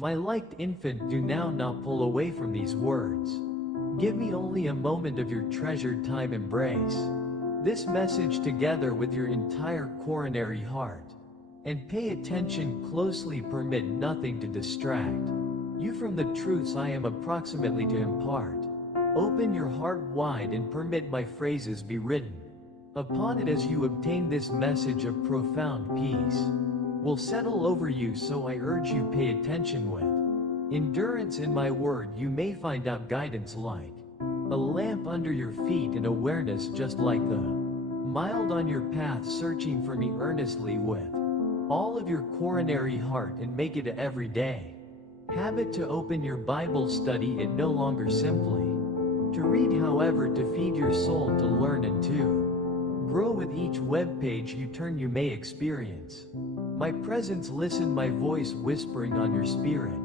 My liked infant, do now not pull away from these words. Give me only a moment of your treasured time embrace. This message together with your entire coronary heart. And pay attention closely, permit nothing to distract you from the truths I am approximately to impart. Open your heart wide and permit my phrases be written upon it as you obtain this message of profound peace. Will settle over you, so I urge you pay attention with endurance in my word. You may find out guidance like a lamp under your feet and awareness just like the mild on your path, searching for me earnestly with all of your coronary heart, and make it a everyday habit to open your Bible, study it no longer simply to read, however, to feed your soul, to learn and to grow. With each web page you turn you may experience my presence. Listen my voice whispering on your spirit.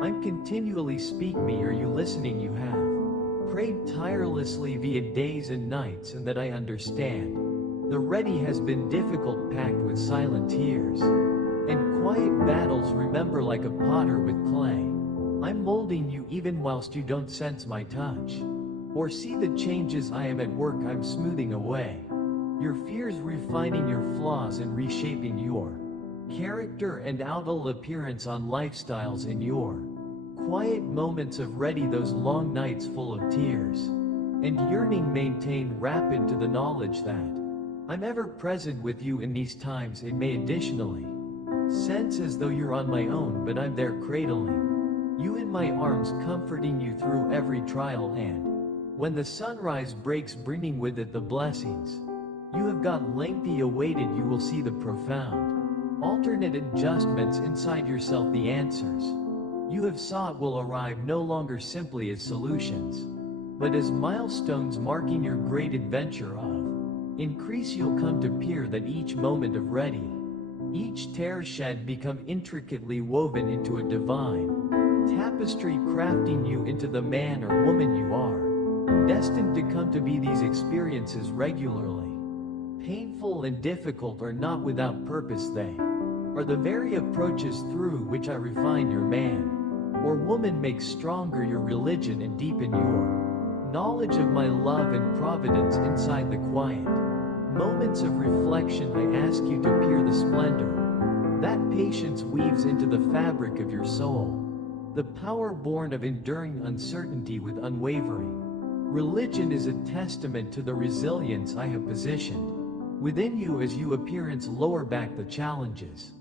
I'm continually speak me. Are you listening? You have prayed tirelessly via days and nights, and that I understand. The ready has been difficult, packed with silent tears and quiet battles. Remember, like a potter with clay, I'm molding you even whilst you don't sense my touch or see the changes I am at work. I'm smoothing away your fears, refining your flaws and reshaping your character and outer appearance on lifestyles in your quiet moments of ready. Those long nights full of tears and yearning maintain rapid to the knowledge that I'm ever present with you in these times. It may additionally sense as though you're on my own, but I'm there cradling you in my arms, comforting you through every trial, and when the sunrise breaks, bringing with it the blessings you have got lengthy awaited, you will see the profound alternate adjustments inside yourself. The answers you have sought will arrive no longer simply as solutions, but as milestones marking your great adventure of increase. You'll come to peer that each moment of ready, each tear shed, become intricately woven into a divine tapestry, crafting you into the man or woman you are destined to come to be. These experiences, regularly painful and difficult, are not without purpose. They are the very approaches through which I refine your man or woman, make stronger your religion, and deepen your knowledge of my love and providence. Inside the quiet moments of reflection, I ask you to peer the splendor that patience weaves into the fabric of your soul, the power born of enduring uncertainty with unwavering religion is a testament to the resilience I have positioned within you as you appearance lower back the challenges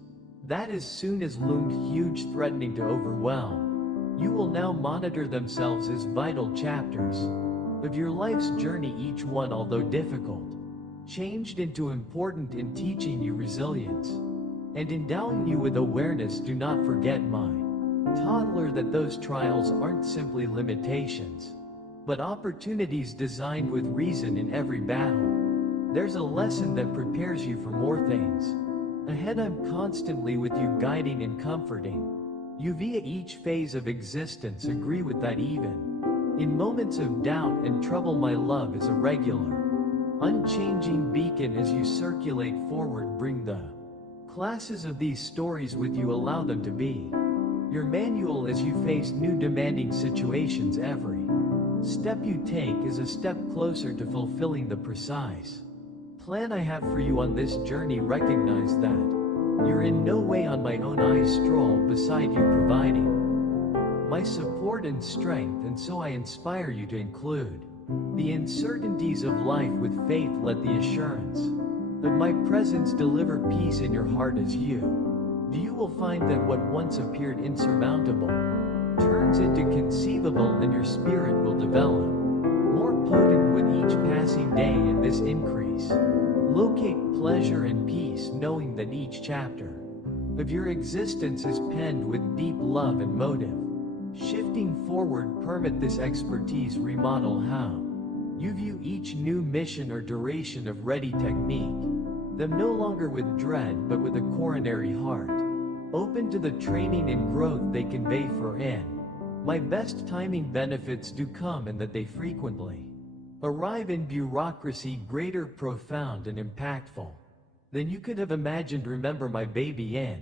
that as soon as loomed huge, threatening to overwhelm you, will now monitor themselves as vital chapters of your life's journey. Each one, although difficult, changed into important in teaching you resilience and endowing you with awareness. Do not forget, my toddler, that those trials aren't simply limitations, but opportunities designed with reason. In every battle there's a lesson that prepares you for more things ahead. I'm constantly with you, guiding and comforting you via each phase of existence. Agree with that. Even in moments of doubt and trouble, my love is a regular, unchanging beacon as you circulate forward. Bring the classes of these stories with you, allow them to be your manual as you face new demanding situations. Every step you take is a step closer to fulfilling the precise plan I have for you on this journey. Recognize that you're in no way on my own. I stroll beside you, providing my support and strength, and so I inspire you to include the uncertainties of life with faith. Let the assurance of my presence deliver peace in your heart as you will find that what once appeared insurmountable turns into conceivable, and your spirit will develop more potent with each passing day. In this increase, locate pleasure and peace, knowing that each chapter of your existence is penned with deep love and motive. Shifting forward, permit this expertise remodel how you view each new mission or duration of ready technique, them no longer with dread but with a coronary heart, open to the training and growth they convey. For in my best timing benefits do come, and that they frequently arrive in bureaucracy greater, profound and impactful than you could have imagined. Remember, my baby, in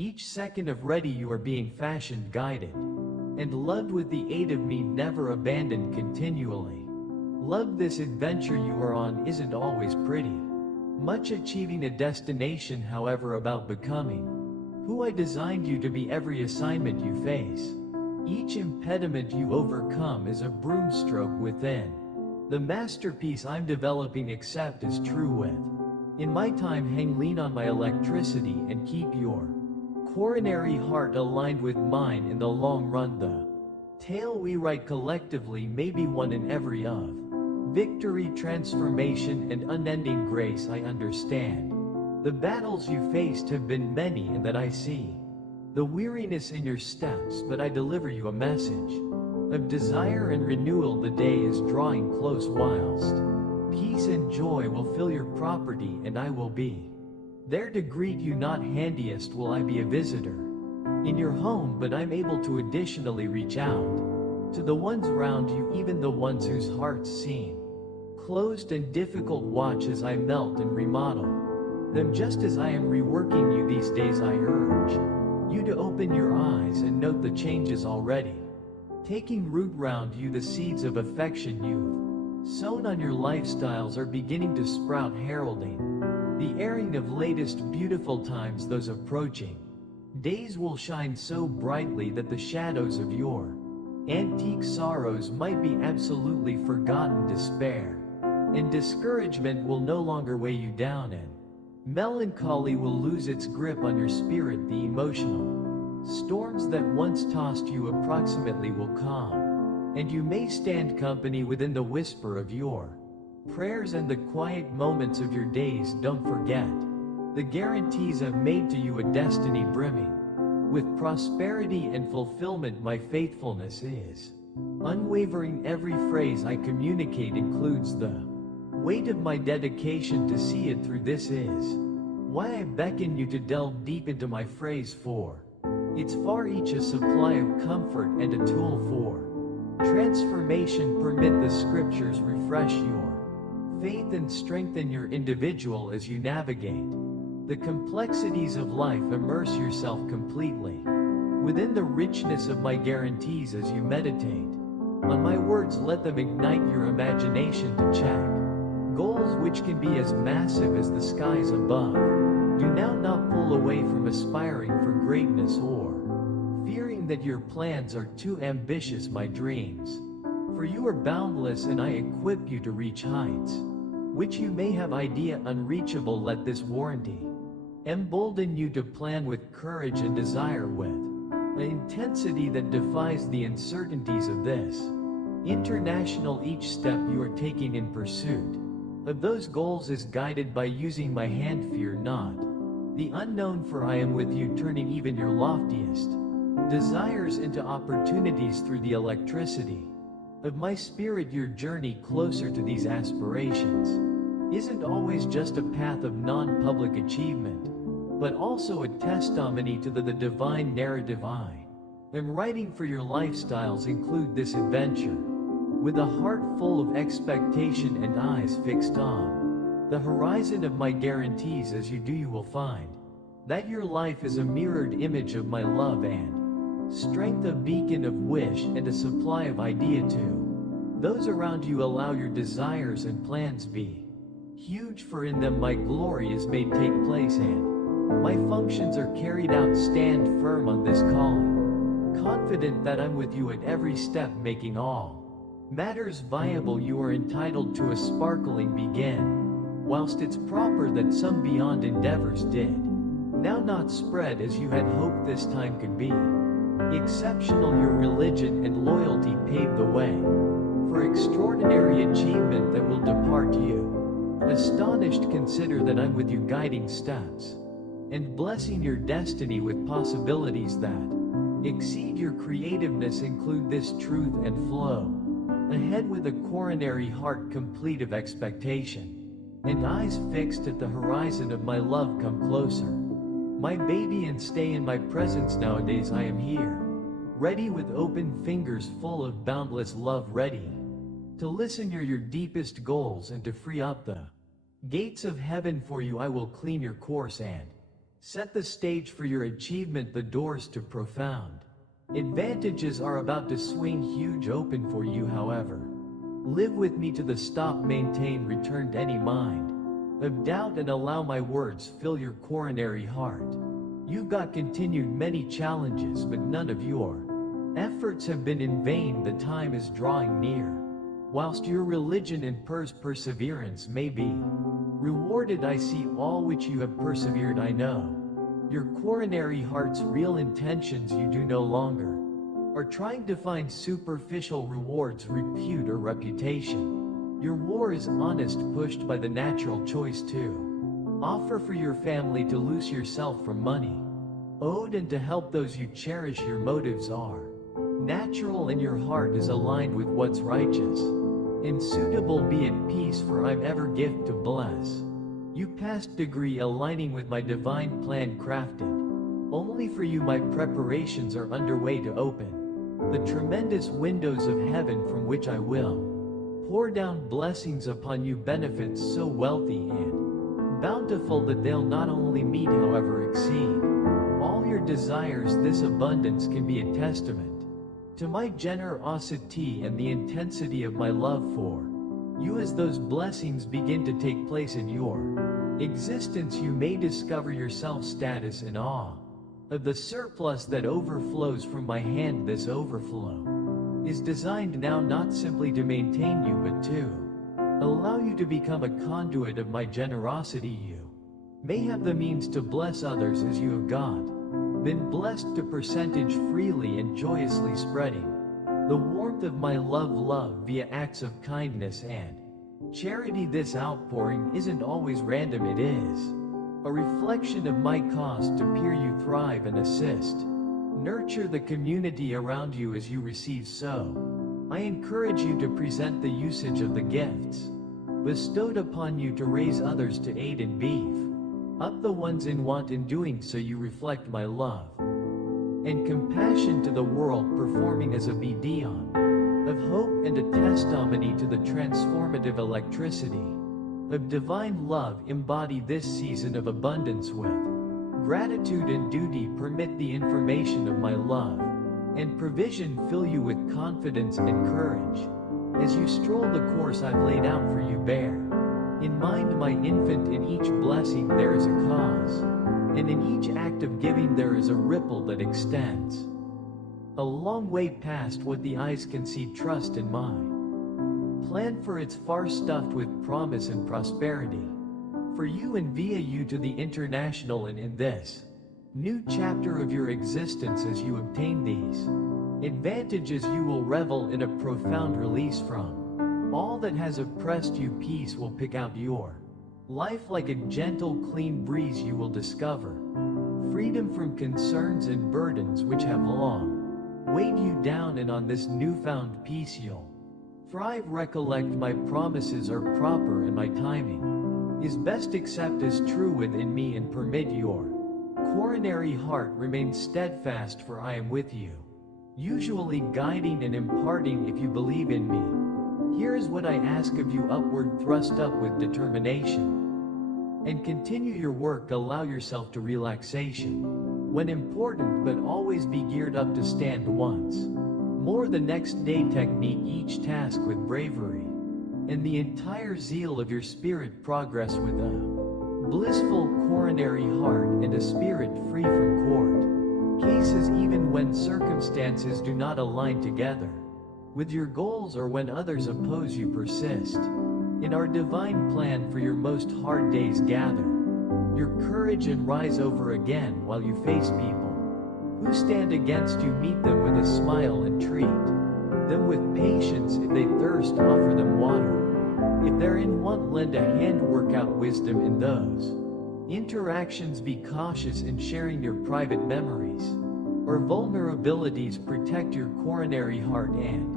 Each second of ready you are being fashioned, guided, and loved with the aid of me, never abandoned, continually. Love, this adventure you are on isn't always pretty. Much achieving a destination, however, about becoming who I designed you to be. Every assignment you face, each impediment you overcome is a broomstroke within the masterpiece I'm developing. Accept as true with. In my time, hang, lean on my electricity, and keep your coronary heart aligned with mine. In the long run, the tale we write collectively may be one in every of victory, transformation, and unending grace. I understand the battles you faced have been many, and that I see the weariness in your steps, but I deliver you a message of desire and renewal. The day is drawing close, whilst peace and joy will fill your property, and I will be there to greet you. Not handiest will I be a visitor in your home, but I'm able to additionally reach out to the ones around you, even the ones whose hearts seem closed and difficult. Watch as I melt and remodel them, just as I am reworking you these days. I urge you to open your eyes and note the changes already taking root round you. The seeds of affection you've sown on your lifestyles are beginning to sprout, heralding the airing of latest beautiful times. Those approaching days will shine so brightly that the shadows of your antique sorrows might be absolutely forgotten. Despair and discouragement will no longer weigh you down, and melancholy will lose its grip on your spirit. The emotional storms that once tossed you approximately will calm, and you may stand company within the whisper of your prayers and the quiet moments of your days. Don't forget the guarantees I've made to you, a destiny brimming with prosperity and fulfillment. My faithfulness is unwavering. Every phrase I communicate includes the weight of my dedication to see it through. This is why I beckon you to delve deep into my phrase, for it's far each a supply of comfort and a tool for transformation. Permit the scriptures refresh your faith and strengthen your individual as you navigate the complexities of life. Immerse yourself completely within the richness of my guarantees as you meditate on my words. Let them ignite your imagination to check goals which can be as massive as the skies above. Do now not pull away from aspiring for greatness or fearing that your plans are too ambitious. My dreams for you are boundless, and I equip you to reach heights which you may have idea unreachable. Let this warranty embolden you to plan with courage and desire with an intensity that defies the uncertainties of this international. Each step you are taking in pursuit of those goals is guided by using my hand. Fear not the unknown, for I am with you, turning even your loftiest desires into opportunities through the electricity of my spirit. Your journey closer to these aspirations isn't always just a path of non-public achievement, but also a testimony to the divine narrative I am writing for your lifestyles. Include this adventure with a heart full of expectation and eyes fixed on the horizon of my guarantees. As you do, you will find that your life is a mirrored image of my love and strength, a beacon of wish and a supply of idea to those around you. Allow your desires and plans be huge, for in them my glory is made take place, and my functions are carried out. Stand firm on this calling, confident that I'm with you at every step, making all matters viable. You are entitled to a sparkling begin, whilst it's proper that some beyond endeavors did now not spread as you had hoped this time could be exceptional. Your religion and loyalty pave the way for extraordinary achievement that will depart you astonished. Consider that I'm with you, guiding steps and blessing your destiny with possibilities that exceed your creativeness. Include this truth and flow ahead with a coronary heart complete of expectation and eyes fixed at the horizon of my love. Come closer, my baby, and stay in my presence. Nowadays I am here, ready with open fingers full of boundless love, ready to listen your deepest goals and to free up the gates of heaven for you. I will clean your course and Set the stage for your achievement, the doors to profound advantages are about to swing huge open for you. However, live with me to the stop, maintain, return to any mind of doubt and allow my words fill your coronary heart. You've got continued many challenges, but none of your efforts have been in vain. The time is drawing near. Whilst your religion and perseverance may be rewarded, I see all which you have persevered. I know your coronary heart's real intentions. You do no longer are trying to find superficial rewards, repute, or reputation. Your war is honest, pushed by the natural choice to offer for your family, to loose yourself from money owed, and to help those you cherish. Your motives are natural and your heart is aligned with what's righteous and suitable. Be at peace, for I'm ever gift to bless you past degree, aligning with my divine plan crafted only for you. My preparations are underway to open the tremendous windows of heaven, from which I will pour down blessings upon you, benefits so wealthy and bountiful that they'll not only meet, however exceed all your desires. This abundance can be a testament to my generosity and the intensity of my love for you. As those blessings begin to take place in your existence, you may discover yourself status in awe of the surplus that overflows from my hand. This overflow is designed now not simply to maintain you, but to allow you to become a conduit of my generosity. You may have the means to bless others as you have been blessed to percentage freely and joyously spreading the warmth of my love via acts of kindness and charity. This outpouring isn't always random, it is a reflection of my cause to peer you thrive and assist nurture the community around you as you receive. So I encourage you to present the usage of the gifts bestowed upon you to raise others, to aid and beef up the ones in want. In doing so, you reflect my love and compassion to the world, performing as a beacon of hope and a testimony to the transformative electricity of divine love. Embody this season of abundance with gratitude and duty. Permit the information of my love and provision fill you with confidence and courage as you stroll the course I've laid out for you. Bear in mind, my infant, in each blessing there is a cause, and in each act of giving there is a ripple that extends a long way past what the eyes can see. Trust in my plan, for it's far stuffed with promise and prosperity for you and via you to the international. And in this new chapter of your existence, as you obtain these advantages, you will revel in a profound release from all that has oppressed you. Peace will pick out your life like a gentle, clean breeze. You will discover freedom from concerns and burdens which have long weighed you down, and on this newfound peace you'll thrive. Recollect, my promises are proper and my timing is best. Accept as true within me and permit your coronary heart remain steadfast, for I am with you, usually guiding and imparting. If you believe in me, here is what I ask of you: upward thrust up with determination and continue your work. Allow yourself to relaxation when important, but always be geared up to stand once more the next day. Technique each task with bravery and the entire zeal of your spirit. Progress with a blissful coronary heart and a spirit free from court cases, even when circumstances do not align together with your goals, or when others oppose you. Persist in our divine plan, for your most hard days. Gather your courage and rise over again. While you face people who stand against you, meet them with a smile and treat them with patience. If they thirst, offer them water. If they're in want, lend a hand. Work out wisdom in those interactions. Be cautious in sharing your private memories or vulnerabilities. Protect your coronary heart and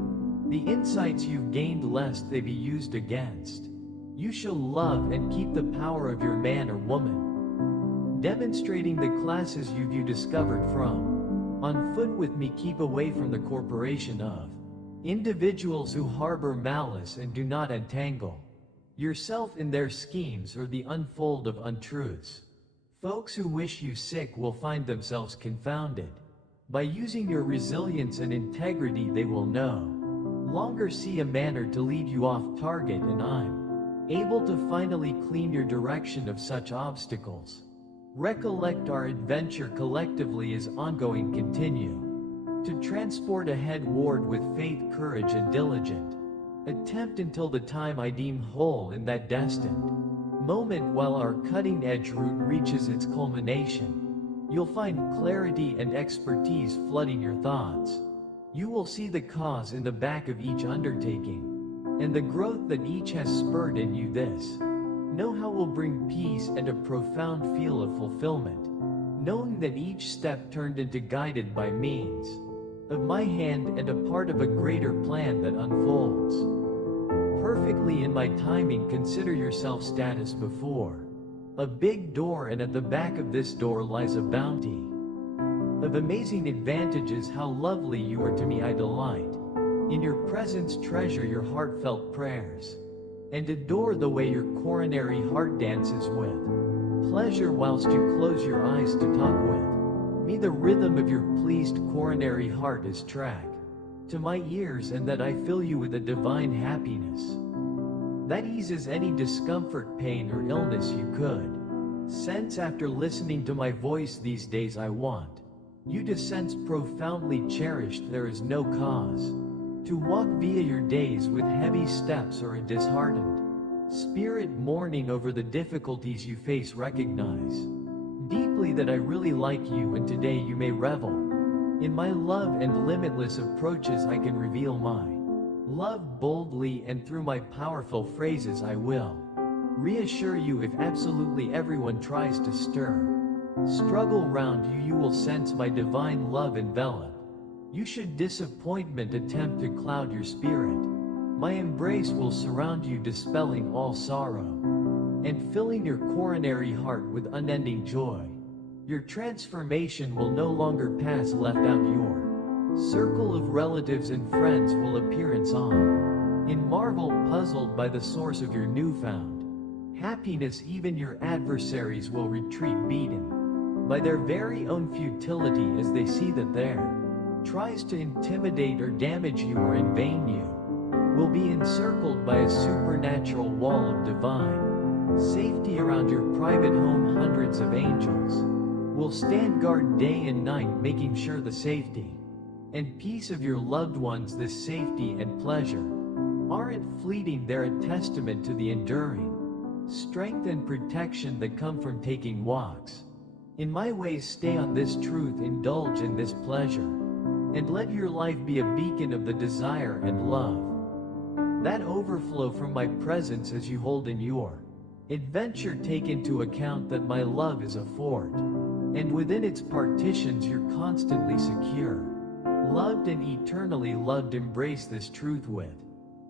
the insights you've gained, lest they be used against you. Shall love and keep the power of your man or woman, demonstrating the classes you discovered from on foot with me. Keep away from the corporation of individuals who harbor malice and do not entangle yourself in their schemes or the unfold of untruths. Folks who wish you sick will find themselves confounded. By using your resilience and integrity they will no longer see a manner to lead you off target, and I'm able to finally clean your direction of such obstacles. Recollect our adventure collectively is ongoing, continue to transport ahead ward with faith, courage and diligent attempt until the time I deem whole in that destined moment, while our cutting-edge route reaches its culmination. You'll find clarity and expertise flooding your thoughts. You will see the cause in the back of each undertaking, and the growth that each has spurred in you. This know-how will bring peace and a profound feel of fulfillment, knowing that each step turned into guided by means of my hand and a part of a greater plan that unfolds perfectly in my timing. Consider yourself status before a big door, and at the back of this door lies a bounty of amazing advantages. How lovely you are to me, I delight in your presence, treasure your heartfelt prayers, and adore the way your coronary heart dances with pleasure whilst you close your eyes to talk with me. The rhythm of your pleased coronary heart is track to my ears, and that I fill you with a divine happiness that eases any discomfort, pain or illness you could sense after listening to my voice these days. I want you to sense profoundly cherished. There is no cause to walk via your days with heavy steps or a disheartened spirit, mourning over the difficulties you face. Recognize deeply that I really like you, and today you may revel in my love and limitless approaches. I can reveal my love boldly, and through my powerful phrases I will reassure you. If absolutely everyone tries to struggle round you, you will sense my divine love envelop you. Should disappointment attempt to cloud your spirit, my embrace will surround you, dispelling all sorrow and filling your coronary heart with unending joy. Your transformation will no longer pass left out. Your circle of relatives and friends will appearance on in marvel, puzzled by the source of your newfound happiness. Even your adversaries will retreat, beaten by their very own futility, as they see that there tries to intimidate or damage you or in vain. You will be encircled by a supernatural wall of divine safety around your private home. Hundreds of angels will stand guard day and night, making sure the safety and peace of your loved ones. This safety and pleasure aren't fleeting, they're a testament to the enduring strength and protection that come from taking walks in my ways. Stay on this truth, indulge in this pleasure, and let your life be a beacon of the desire and love that overflow from my presence as you hold in your adventure. Take into account that my love is a fort, and within its partitions you're constantly secure, loved and eternally loved. Embrace this truth with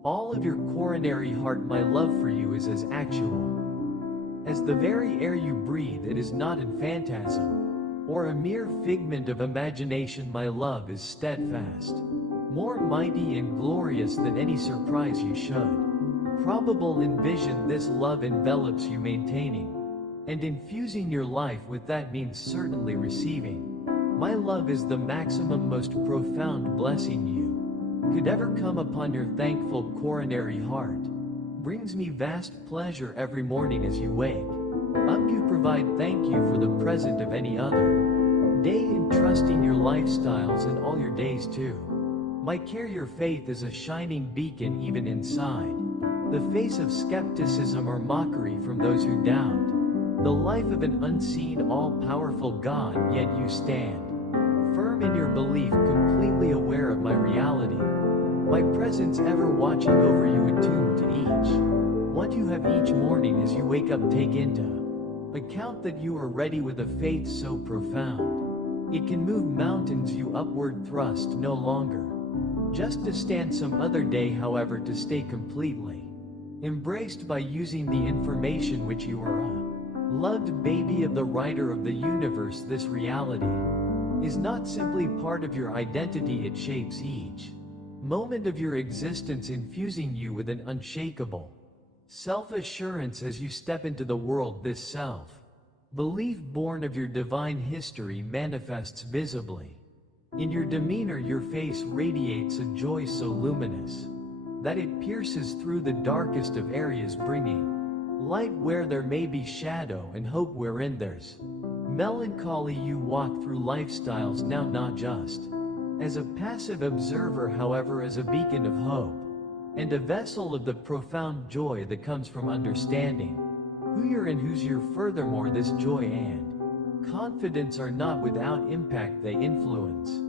all of your coronary heart. My love for you is as actual as the very air you breathe. It is not in phantasm or a mere figment of imagination. My love is steadfast, more mighty and glorious than any surprise you should probable envision. This love envelops you, maintaining and infusing your life with that means certainly receiving. My love is the maximum, most profound blessing you could ever come upon your thankful coronary heart. Brings me vast pleasure every morning as you wake up. You provide thank you for the present of any other day, entrusting your lifestyles and all your days to my care. Your faith is a shining beacon even inside the face of skepticism or mockery from those who doubt the life of an unseen, all-powerful God. Yet you stand firm in your belief, completely aware of my reality, my presence ever watching over you, attuned to each what you have each morning as you wake up. Take into account that you are ready with a faith so profound it can move mountains. You upward thrust, no longer just to stand some other day, however, to stay completely embraced by using the information which you are a loved baby of the writer of the universe. This reality is not simply part of your identity, it shapes each moment of your existence, infusing you with an unshakable self-assurance as you step into the world. This self Belief born of your divine history manifests visibly. In your demeanor, your face radiates a joy so luminous that it pierces through the darkest of areas, bringing light where there may be shadow and hope wherein there's melancholy. You walk through lifestyles now not just as a passive observer, however, as a beacon of hope and a vessel of the profound joy that comes from understanding who you're and whose you're. Furthermore, this joy and confidence are not without impact. They influence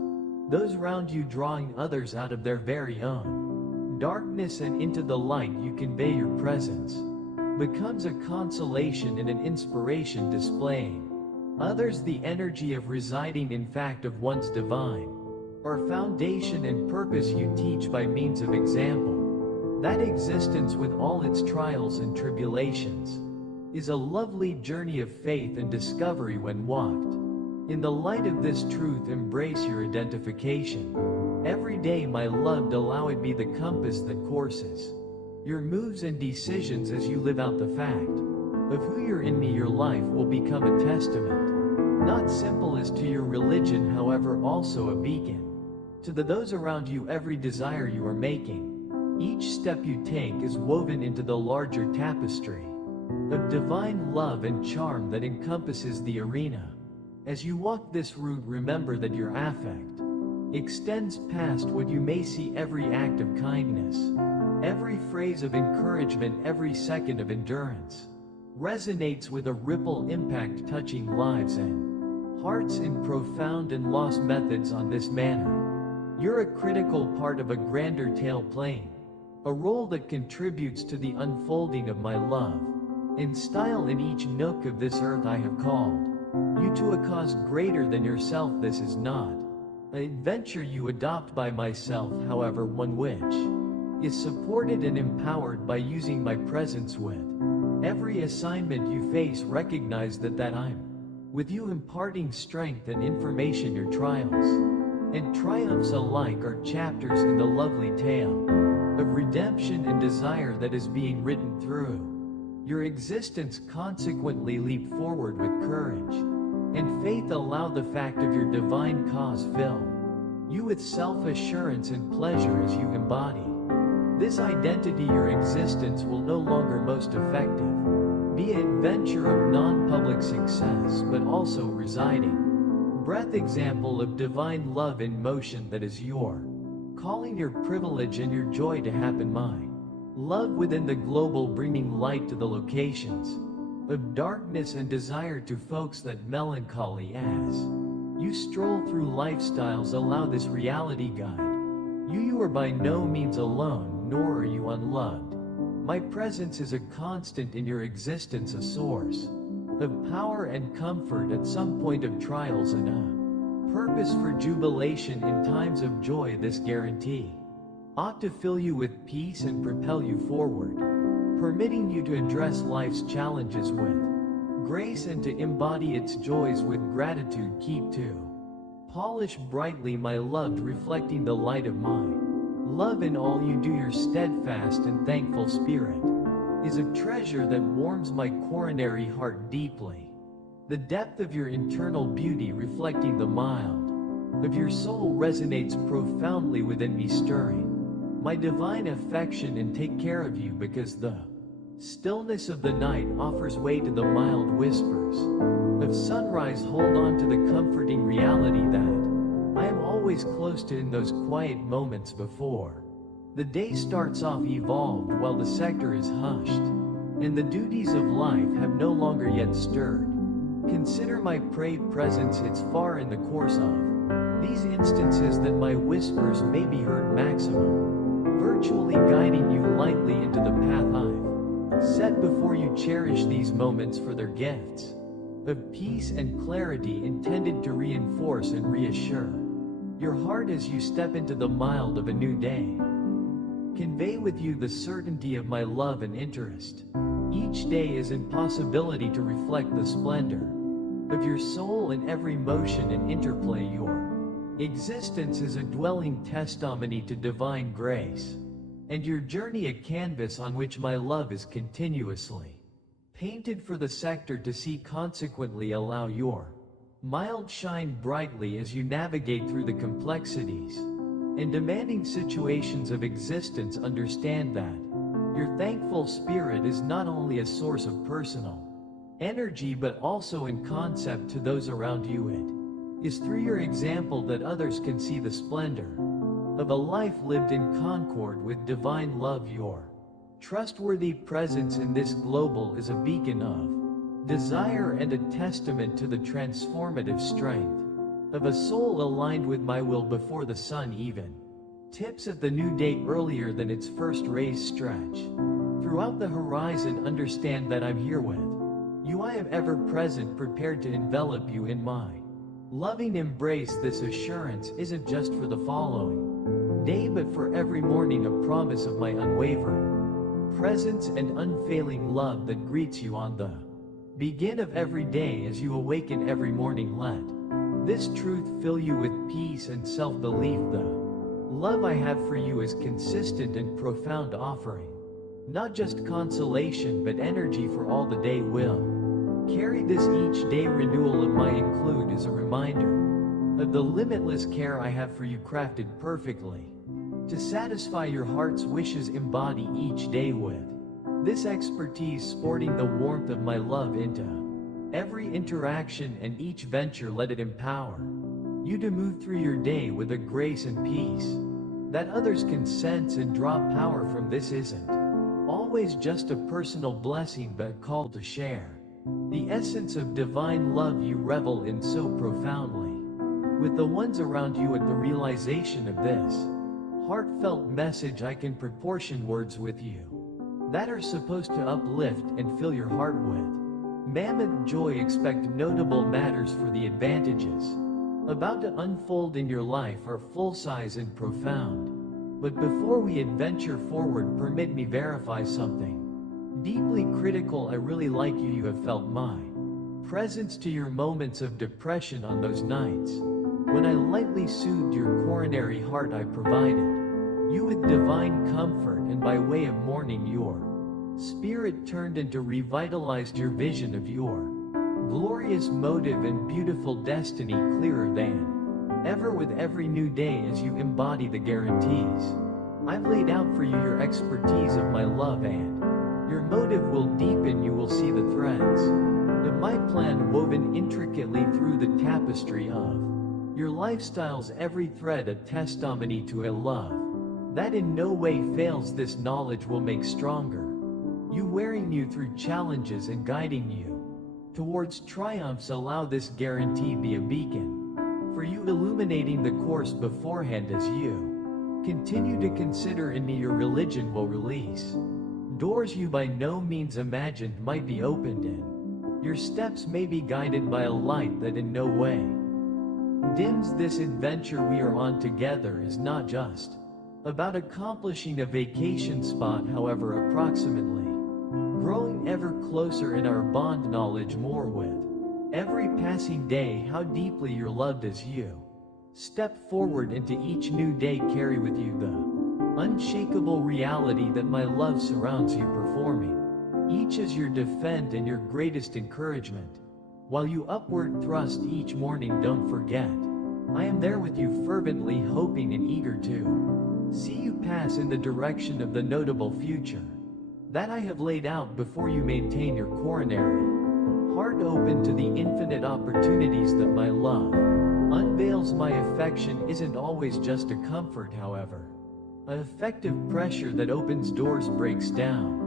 those around you, drawing others out of their very own darkness and into the light you convey. Your presence becomes a consolation and an inspiration, displaying others the energy of residing, in fact, of one's divine or foundation and purpose. You teach by means of example that existence, with all its trials and tribulations, is a lovely journey of faith and discovery. When walked in the light of this truth, embrace your identification. Every day, my loved, allow it be the compass that courses your moves and decisions. As you live out the fact of who you're in me, your life will become a testament, not simple as to your religion, however, also a beacon to those around you. Every desire you are making, each step you take, is woven into the larger tapestry of divine love and charm that encompasses the arena. As you walk this route, remember that your affect extends past what you may see. Every act of kindness, every phrase of encouragement, every second of endurance resonates with a ripple impact, touching lives and hearts in profound and lost methods. On this manner, you're a critical part of a grander tale, playing a role that contributes to the unfolding of my love in style. In each nook of this earth I have called you to a cause greater than yourself. This is not an adventure you adopt by myself, however, one which is supported and empowered by using my presence with every assignment you face. Recognize that I'm with you, imparting strength and information. Your trials and triumphs alike are chapters in the lovely tale of redemption and desire that is being written through your existence. Consequently, leap forward with courage and faith. Allow the fact of your divine cause fill you with self-assurance and pleasure. As you embody this identity, your existence will no longer most effective be an adventure of non-public success, but also residing breath example of divine love in motion. That is your calling, your privilege, and your joy to happen. My love within the global, bringing light to the locations of darkness and desire to folks that melancholy. As you stroll through lifestyles, allow this reality guide you. You are by no means alone, nor are you unloved. My presence is a constant in your existence, a source of power and comfort at some point of trials, and a purpose for jubilation in times of joy. This guarantee ought to fill you with peace and propel you forward, permitting you to address life's challenges with grace and to embody its joys with gratitude. Keep to polish brightly, my loved, reflecting the light of my love in all you do. Your steadfast and thankful spirit is a treasure that warms my coronary heart deeply. The depth of your internal beauty, reflecting the mild of your soul, resonates profoundly within me, stirring my divine affection and take care of you, because the stillness of the night offers way to the mild whispers of sunrise. Hold on to the comforting reality that I am always close to in those quiet moments before the day starts off. Evolved while the sector is hushed and the duties of life have no longer yet stirred. Consider my presence, it's far in the course of these instances that my whispers may be heard, maximum virtually guiding you lightly into the path I've set before you. Cherish these moments for their gifts of peace and clarity, intended to reinforce and reassure your heart as you step into the mild of a new day. Convey with you the certainty of my love and interest. Each day is impossibility to reflect the splendor of your soul in every motion and interplay. Your existence is a dwelling testimony to divine grace, and your journey a canvas on which my love is continuously painted for the sector to see. Consequently, allow your mild shine brightly as you navigate through the complexities and demanding situations of existence. Understand that your thankful spirit is not only a source of personal energy but also in concept to those around you. It is through your example that others can see the splendor of a life lived in concord with divine love. Your trustworthy presence in this global is a beacon of desire and a testament to the transformative strength of a soul aligned with my will. Before the sun even tips at the new day, earlier than its first rays stretch throughout the horizon, understand that I'm here with you. I am ever present, prepared to envelop you in my loving embrace. This assurance isn't just for the following day but for every morning, a promise of my unwavering presence and unfailing love that greets you on the begin of every day. As you awaken every morning, let this truth fill you with peace and self-belief. The love I have for you is consistent and profound, offering not just consolation but energy for all the day will carry. This each day renewal of my include is a reminder of the limitless care I have for you, crafted perfectly to satisfy your heart's wishes. Embody each day with this expertise, sporting the warmth of my love into every interaction and each venture. Let it empower you to move through your day with a grace and peace that others can sense and draw power from. This isn't always just a personal blessing but a call to share the essence of divine love you revel in so profoundly with the ones around you. At the realization of this heartfelt message, I can proportion words with you that are supposed to uplift and fill your heart with mammoth joy. Expect notable matters, for the advantages about to unfold in your life are full-size and profound. But before we adventure forward, permit me verify something deeply critical. I really like you. You have felt my presence to your moments of depression on those nights when I lightly soothed your coronary heart. I provided you with divine comfort, and by way of mourning, your spirit turned into revitalized your vision of your glorious motive and beautiful destiny, clearer than ever with every new day. As you embody the guarantees I've laid out for you, your expertise of my love and your motive will deepen. You will see the threads of my plan woven intricately through the tapestry of your lifestyles, every thread a testimony to a love that in no way fails. This knowledge will make stronger you, wearing you through challenges and guiding you towards triumphs. Allow this guarantee be a beacon for you, illuminating the course beforehand. As you continue to consider in me, your religion will release doors you by no means imagined might be opened, and your steps may be guided by a light that in no way dims. This adventure we are on together is not just about accomplishing a vacation spot, however, approximately growing ever closer in our bond, knowledge more with every passing day how deeply you're loved. As you step forward into each new day, carry with you the unshakable reality that my love surrounds you, performing each as your defend and your greatest encouragement. While you upward thrust each morning, don't forget, I am there with you, fervently hoping and eager to see you pass in the direction of the notable future that I have laid out before you. Maintain your coronary heart open to the infinite opportunities that my love unveils. My affection isn't always just a comfort, however. An effective pressure that opens doors, breaks down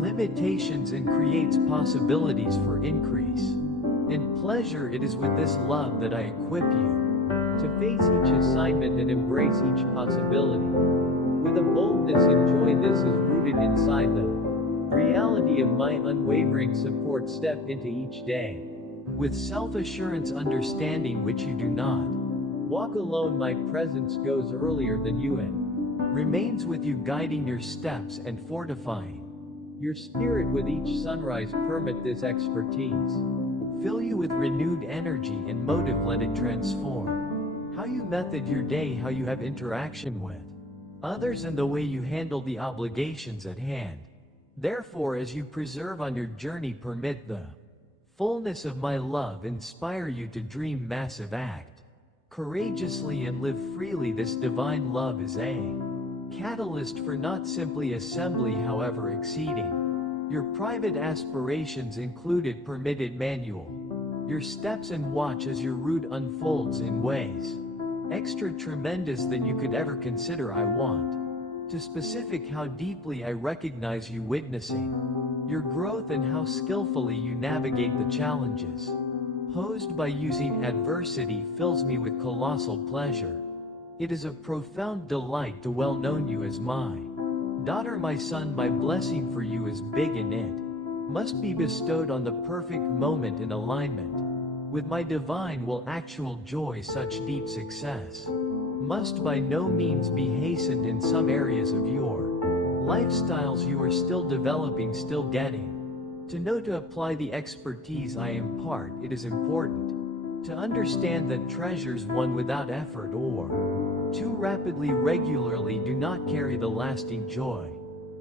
limitations, and creates possibilities for increase and pleasure. It is with this love that I equip you to face each assignment and embrace each possibility with a boldness and joy. This is rooted inside the reality of my unwavering support. Step into each day with self-assurance, understanding which you do not walk alone. My presence goes earlier than you and remains with you, guiding your steps and fortifying your spirit with each sunrise. Permit this expertise fill you with renewed energy and motive. Let it transform how you method your day, how you have interaction with others, and the way you handle the obligations at hand. Therefore, as you preserve on your journey, permit the fullness of my love inspire you to dream massive, act courageously and live freely. This divine love is a catalyst for not simply assembly, however exceeding your private aspirations included. Permit it manual your steps and watch as your route unfolds in ways extra tremendous than you could ever consider. I want to specific how deeply I recognize you witnessing your growth and how skillfully you navigate the challenges posed by using adversity fills me with colossal pleasure. It is a profound delight to well known you as my daughter, my son. My blessing for you is big, and it must be bestowed on the perfect moment in alignment with my divine will. Actual joy, such deep success must by no means be hastened in some areas of your lifestyles you are still developing, still getting to know. To apply the expertise I impart, it is important to understand that treasures won without effort or too rapidly regularly do not carry the lasting joy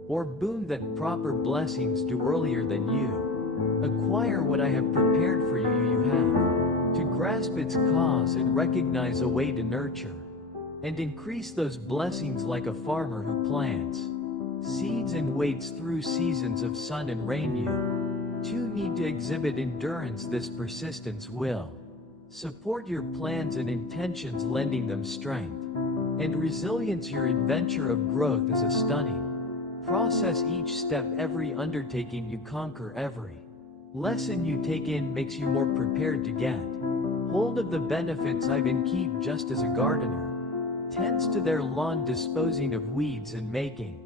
or boon that proper blessings do. Earlier than you acquire what I have prepared for you, you have to grasp its cause and recognize a way to nurture and increase those blessings like a farmer who plants seeds and waits through seasons of sun and rain. You too need to exhibit endurance. This persistence will support your plans and intentions, lending them strength and resilience. Your adventure of growth is a stunning process. Each step, every undertaking you conquer, every lesson you take in makes you more prepared to get hold of the benefits I've been. Keep just as a gardener tends to their lawn, disposing of weeds and making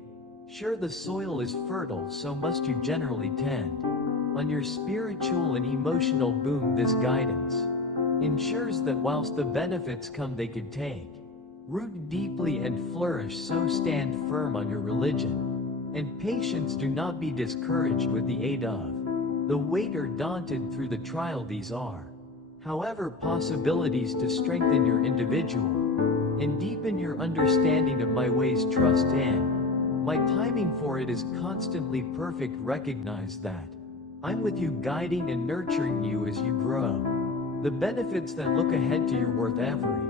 sure the soil is fertile, so must you generally tend on your spiritual and emotional boom. This guidance ensures that whilst the benefits come, they could take root deeply and flourish. So stand firm on your religion and patience. Do not be discouraged with the aid of the weight or daunted through the trial. These are, however, possibilities to strengthen your individual and deepen your understanding of my ways. Trust in my timing, for it is constantly perfect. Recognize that I'm with you, guiding and nurturing you as you grow. The benefits that look ahead to your worth every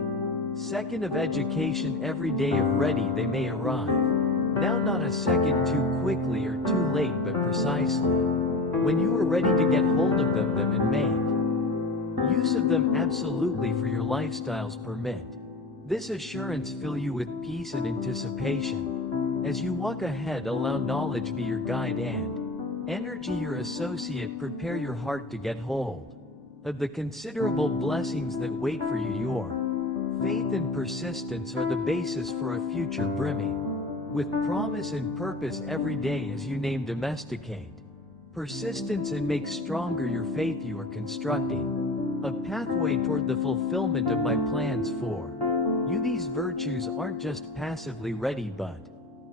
second of education, every day of ready. They may arrive now, not a second too quickly or too late, but precisely when you are ready to get hold of them and make use of them absolutely for your lifestyles. Permit this assurance fill you with peace and anticipation as you walk ahead. Allow knowledge be your guide and energy your associate. Prepare your heart to get hold of the considerable blessings that wait for you. Your faith and persistence are the basis for a future brimming with promise and purpose. Every day as you name, domesticate persistence and make stronger your faith, you are constructing a pathway toward the fulfillment of my plans for you. These virtues aren't just passively ready, but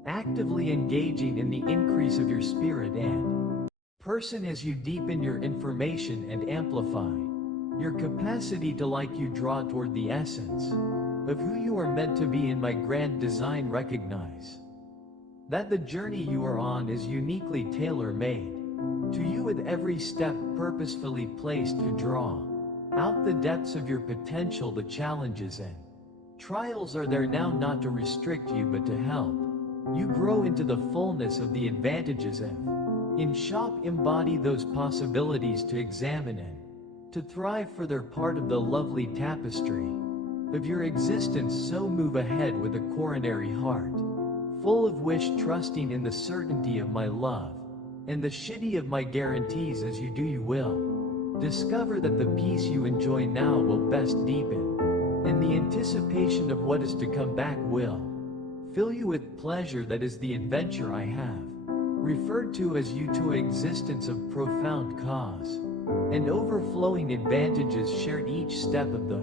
actively engaging in the increase of your spirit and person as you deepen your information and amplify your capacity to, like you draw toward the essence of who you are meant to be in my grand design. Recognize that the journey you are on is uniquely tailor-made to you, with every step purposefully placed to draw out the depths of your potential. The challenges and trials are there now not to restrict you, but to help you grow into the fullness of the advantages and in shop embody those possibilities to examine and to thrive, for they're part of the lovely tapestry of your existence. So move ahead with a coronary heart full of wish, trusting in the certainty of my love and the shitty of my guarantees. As you do, you will discover that the peace you enjoy now will best deepen, and the anticipation of what is to come back will fill you with pleasure. That is the adventure I have referred to as you to existence of profound cause and overflowing advantages shared each step of the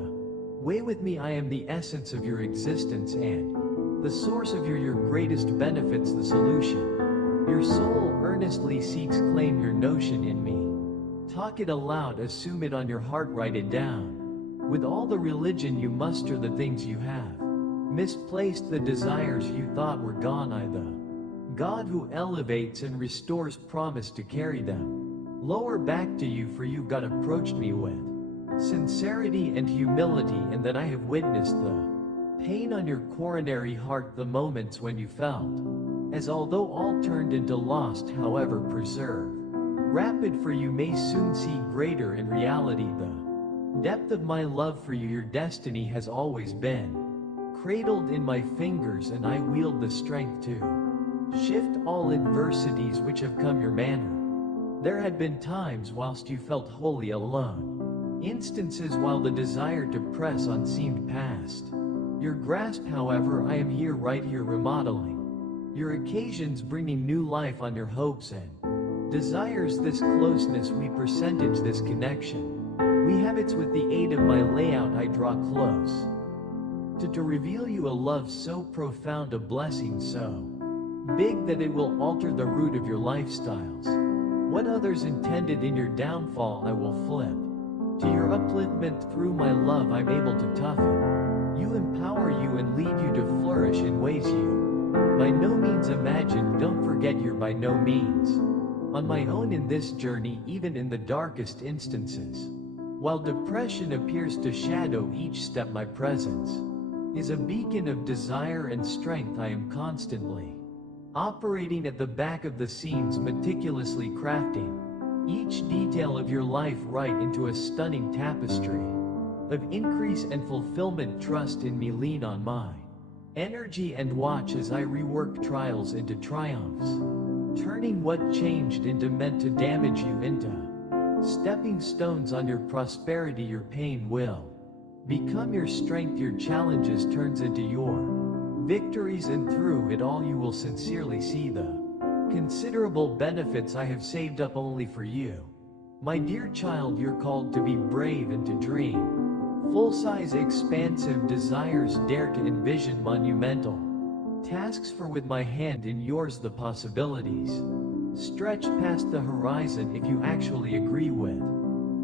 way with me. I am the essence of your existence and the source of your greatest benefits, the solution your soul earnestly seeks. Claim your notion in me, talk it aloud, assume it on your heart, write it down. With all the religion you muster, the things you have misplaced, the desires you thought were gone, I the God who elevates and restores promised to carry them lower back to you, for you God approached me with sincerity and humility, and that I have witnessed the pain on your coronary heart, the moments when you felt as although all turned into lost, however preserve rapid, for you may soon see greater in reality the depth of my love for you. Your destiny has always been cradled in my fingers, and I wield the strength to shift all adversities which have come your manner. There had been times whilst you felt wholly alone, instances while the desire to press on seemed past your grasp. However, I am here, right here, remodeling your occasions, bringing new life on your hopes and desires. This closeness we percentage, this connection we have, it's with the aid of my layout I draw close to reveal you a love so profound, a blessing so big that it will alter the root of your lifestyles. What others intended in your downfall I will flip to your upliftment. Through my love I'm able to toughen you, empower you, and lead you to flourish in ways you by no means imagined. Don't forget you're by no means on my own in this journey, even in the darkest instances. While depression appears to shadow each step, my presence is a beacon of desire and strength. I am constantly operating at the back of the scenes, meticulously crafting each detail of your life right into a stunning tapestry of increase and fulfillment. Trust in me, lean on my energy, and watch as I rework trials into triumphs, turning what changed into meant to damage you into stepping stones on your prosperity. Your pain will become your strength, your challenges turns into your victories, and through it all you will sincerely see the considerable benefits I have saved up only for you. My dear child, you're called to be brave and to dream full-size, expansive desires. Dare to envision monumental tasks, for with my hand in yours the possibilities stretch past the horizon. If you actually agree with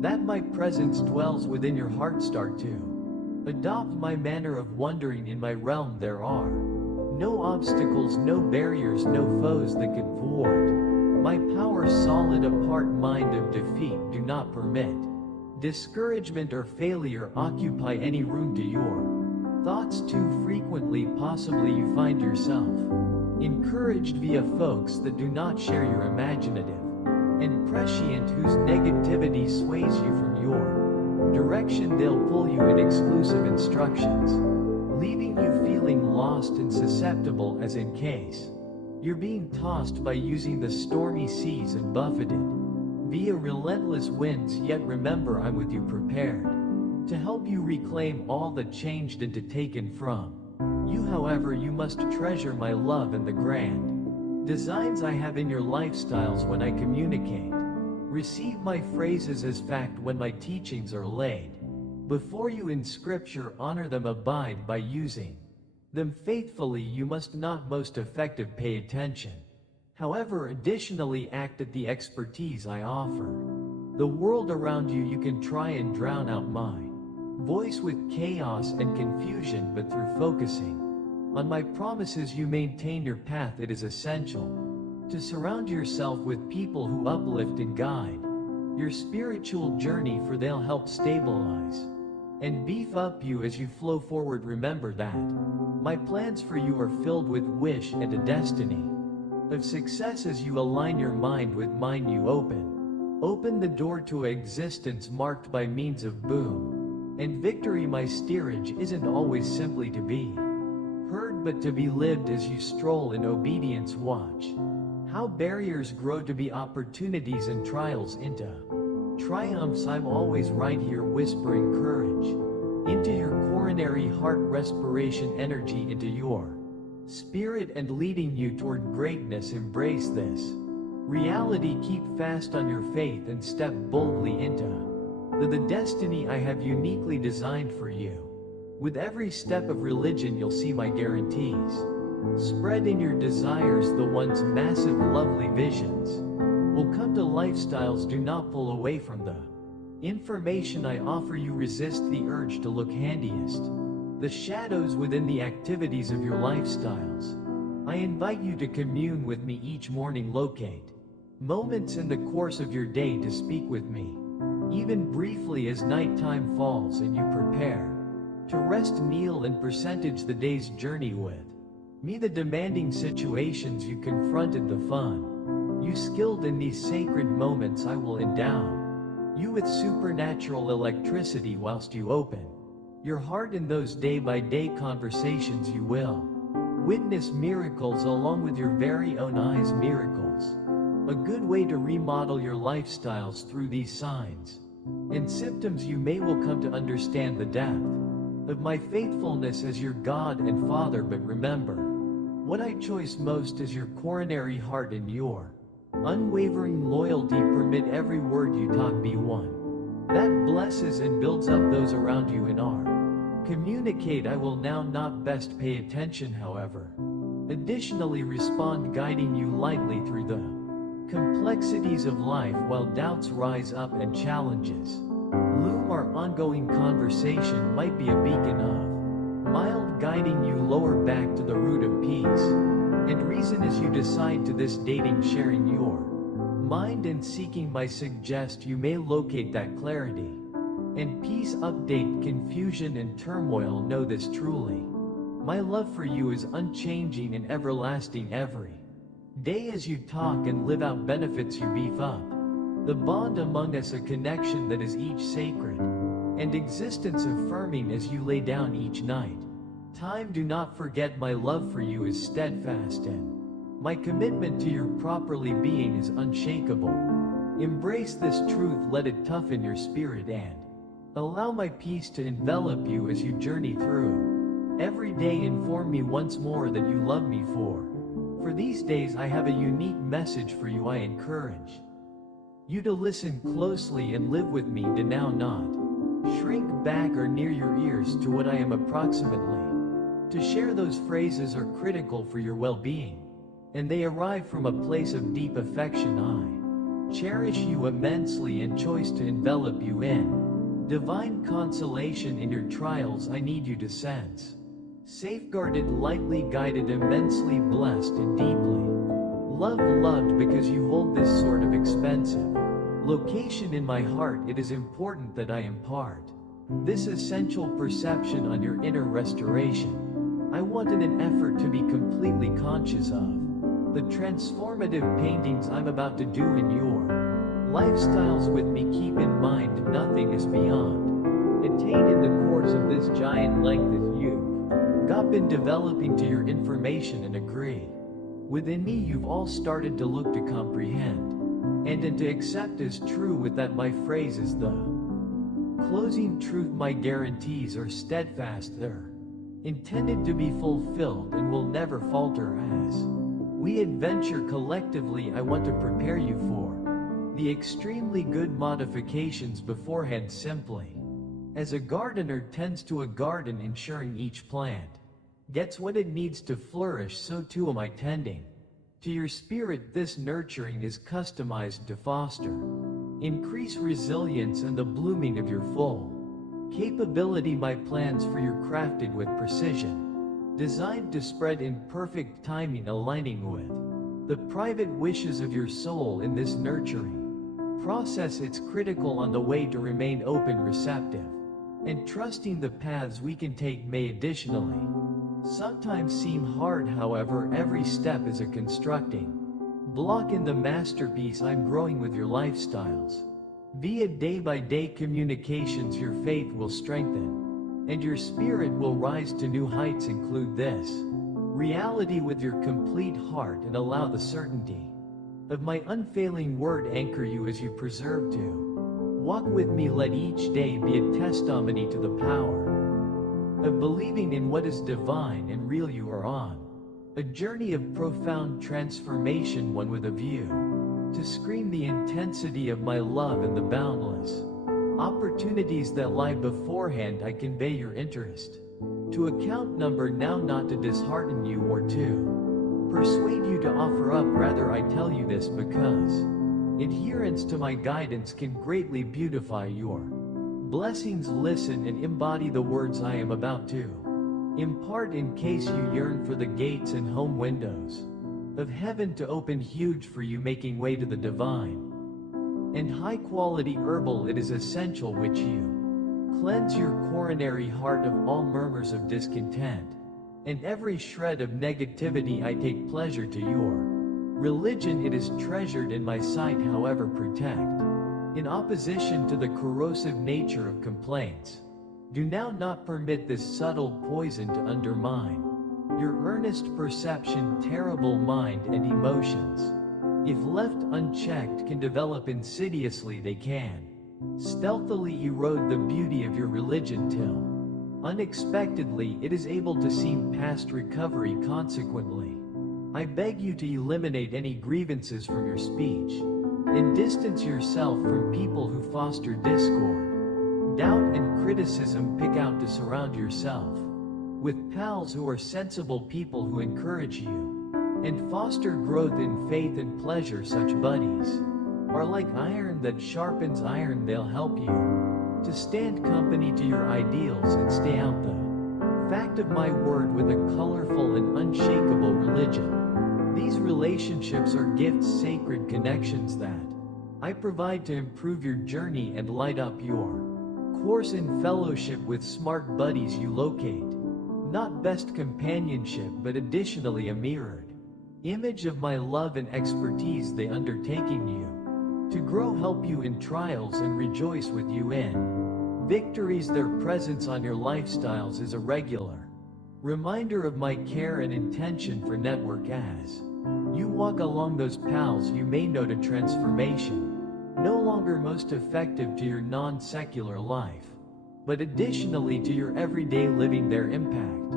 that my presence dwells within your heart, start to adopt my manner of wondering. In my realm there are no obstacles, no barriers, no foes that could thwart my power. Solid apart mind of defeat, do not permit discouragement or failure occupy any room to your thoughts. Too frequently possibly you find yourself encouraged via folks that do not share your imaginative and prescient, whose negativity sways you from your direction. They'll pull you in exclusive instructions, leaving you feeling lost and susceptible, as in case you're being tossed by using the stormy seas and buffeted via relentless winds. Yet remember, I'm with you, prepared to help you reclaim all that changed and to taken from you. However, you must treasure my love and the grand designs I have in your lifestyles. When I communicate, receive my phrases as fact. When my teachings are laid before you in scripture, honor them, abide by using them faithfully. You must not most effective pay attention, however, additionally act at the expertise I offer. The world around you, you can try and drown out my voice with chaos and confusion, but through focusing on my promises you maintain your path. It is essential to surround yourself with people who uplift and guide your spiritual journey, for they'll help stabilize and beef up you as you flow forward. Remember that my plans for you are filled with wish and a destiny of success. As you align your mind with mine, you open the door to an existence marked by means of boom and victory. My steerage isn't always simply to be heard, but to be lived as you stroll in obedience. Watch how barriers grow to be opportunities and trials into triumphs. I'm always right here, whispering courage into your coronary heart, respiration energy into your spirit, and leading you toward greatness. Embrace this reality, keep fast on your faith, and step boldly into the destiny I have uniquely designed for you. With every step of religion you'll see my guarantees spread in your desires. The one's massive lovely visions will come to lifestyles. Do not pull away from the information I offer you. Resist the urge to look handiest the shadows within the activities of your lifestyles. I invite you to commune with me each morning. Locate moments in the course of your day to speak with me, even briefly as nighttime falls and you prepare to rest. Kneel and percentage the day's journey with me, the demanding situations you confronted, the fun you skilled. In these sacred moments I will endow you with supernatural electricity whilst you open your heart. In those day-by-day conversations you will witness miracles along with your very own eyes. Miracles, a good way to remodel your lifestyles. Through these signs and symptoms you will come to understand the depth of my faithfulness as your God and Father. But remember, what I choose most is your coronary heart and your unwavering loyalty. Permit every word you talk be one that blesses and builds up those around you in our communicate. I will now not best pay attention, however, additionally respond, guiding you lightly through the complexities of life while doubts rise up and challenges loom. Our ongoing conversation might be a beacon of mild, guiding you lower back to the root of peace and reason as you decide to this dating, sharing your mind and seeking my suggest you may locate that clarity and peace. Update confusion and turmoil. Know this truly, my love for you is unchanging and everlasting. Every day as you talk and live out benefits, you beef up the bond among us, a connection that is each sacred and existence affirming as you lay down each night. Time, do not forget my love for you is steadfast and my commitment to your properly being is unshakable. Embrace this truth, let it toughen your spirit and allow my peace to envelop you as you journey through every day. Inform me once more that you love me, for these days I have a unique message for you. I encourage you to listen closely and live with me. Do now not shrink back or near your ears to what I am approximately to share. Those phrases are critical for your well-being, and they arrive from a place of deep affection. I cherish you immensely and choice to envelop you in divine consolation. In your trials I need you to sense safeguarded, lightly guided, immensely blessed and deeply loved because you hold this sort of expensive location in my heart. It is important that I impart this essential perception on your inner restoration. I want in an effort to be completely conscious of the transformative paintings I'm about to do in your lifestyles with me. Keep in mind, nothing is beyond attained in the course of this giant length as you've been developing to your information and agree within me. You've all started to look to comprehend and to accept as true with that my phrase is the closing truth. My guarantees are steadfast, they're intended to be fulfilled and will never falter. As we adventure collectively, I want to prepare you for the extremely good modifications beforehand. Simply as a gardener tends to a garden, ensuring each plant gets what it needs to flourish, so too am I tending to your spirit. This nurturing is customized to foster increase resilience and the blooming of your full capability. My plans for you crafted with precision, designed to spread in perfect timing, aligning with the private wishes of your soul. In this nurturing process it's critical on the way to remain open, receptive, and trusting. The paths we can take may additionally sometimes seem hard, however every step is a constructing block in the masterpiece I'm growing with your lifestyles. Via day-by-day communications your faith will strengthen and your spirit will rise to new heights. Include this reality with your complete heart and allow the certainty of my unfailing word anchor you as you preserve to walk with me. Let each day be a testimony to the power of believing in what is divine and real. You are on a journey of profound transformation, one with a view to scream the intensity of my love and the boundless opportunities that lie beforehand. I convey your interest to account number now, not to dishearten you or to persuade you to offer up. Rather I tell you this because adherence to my guidance can greatly beautify your blessings. Listen and embody the words I am about to Impart in case you yearn for the gates and home windows of heaven to open huge for you, making way to the divine. And high quality herbal it is essential which you cleanse your coronary heart of all murmurs of discontent, and every shred of negativity I take pleasure to your religion it is treasured in my sight, however protect in opposition to the corrosive nature of complaints. Do now not permit this subtle poison to undermine your earnest perception, terrible mind and emotions. If left unchecked can develop insidiously, they can stealthily erode the beauty of your religion till unexpectedly it is able to seem past recovery. Consequently, I beg you to eliminate any grievances from your speech, and distance yourself from people who foster discord, doubt and criticism. Pick out to surround yourself with pals who are sensible people who encourage you and foster growth in faith and pleasure. Such buddies are like iron that sharpens iron. They'll help you to stand company to your ideals and stay out the fact of my word with a colorful and unshakable religion. These relationships are gifts, sacred connections that I provide to improve your journey and light up your course in fellowship with smart buddies you locate. Not best companionship, but additionally a mirrored image of my love and expertise. They undertaking you to grow, help you in trials and rejoice with you in victories. Their presence on your lifestyles is a regular reminder of my care and intention for network. As you walk along, those pals you may note a transformation, no longer most effective to your non-secular life, but additionally to your everyday living. Their impact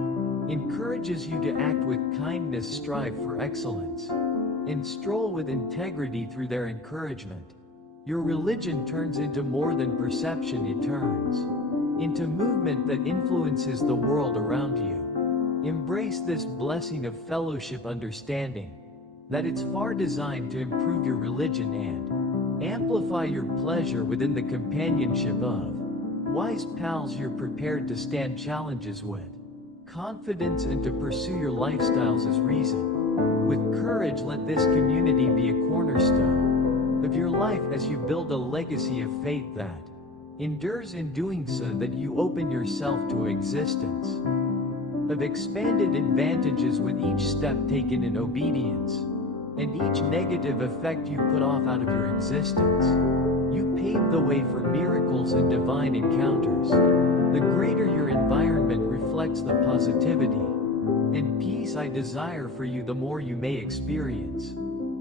encourages you to act with kindness, strive for excellence, and stroll with integrity. Through their encouragement, your religion turns into more than perception, it turns into movement that influences the world around you. Embrace this blessing of fellowship, understanding that it's far designed to improve your religion and amplify your pleasure within the companionship of wise pals you're prepared to stand challenges with confidence and to pursue your lifestyles as reason with courage. Let this community be a cornerstone of your life as you build a legacy of faith that endures. In doing so, that you open yourself to existence of expanded advantages with each step taken in obedience, and each negative effect you put off out of your existence. You pave the way for miracles and divine encounters. The greater your environment reflects the positivity and peace I desire for you, the more you may experience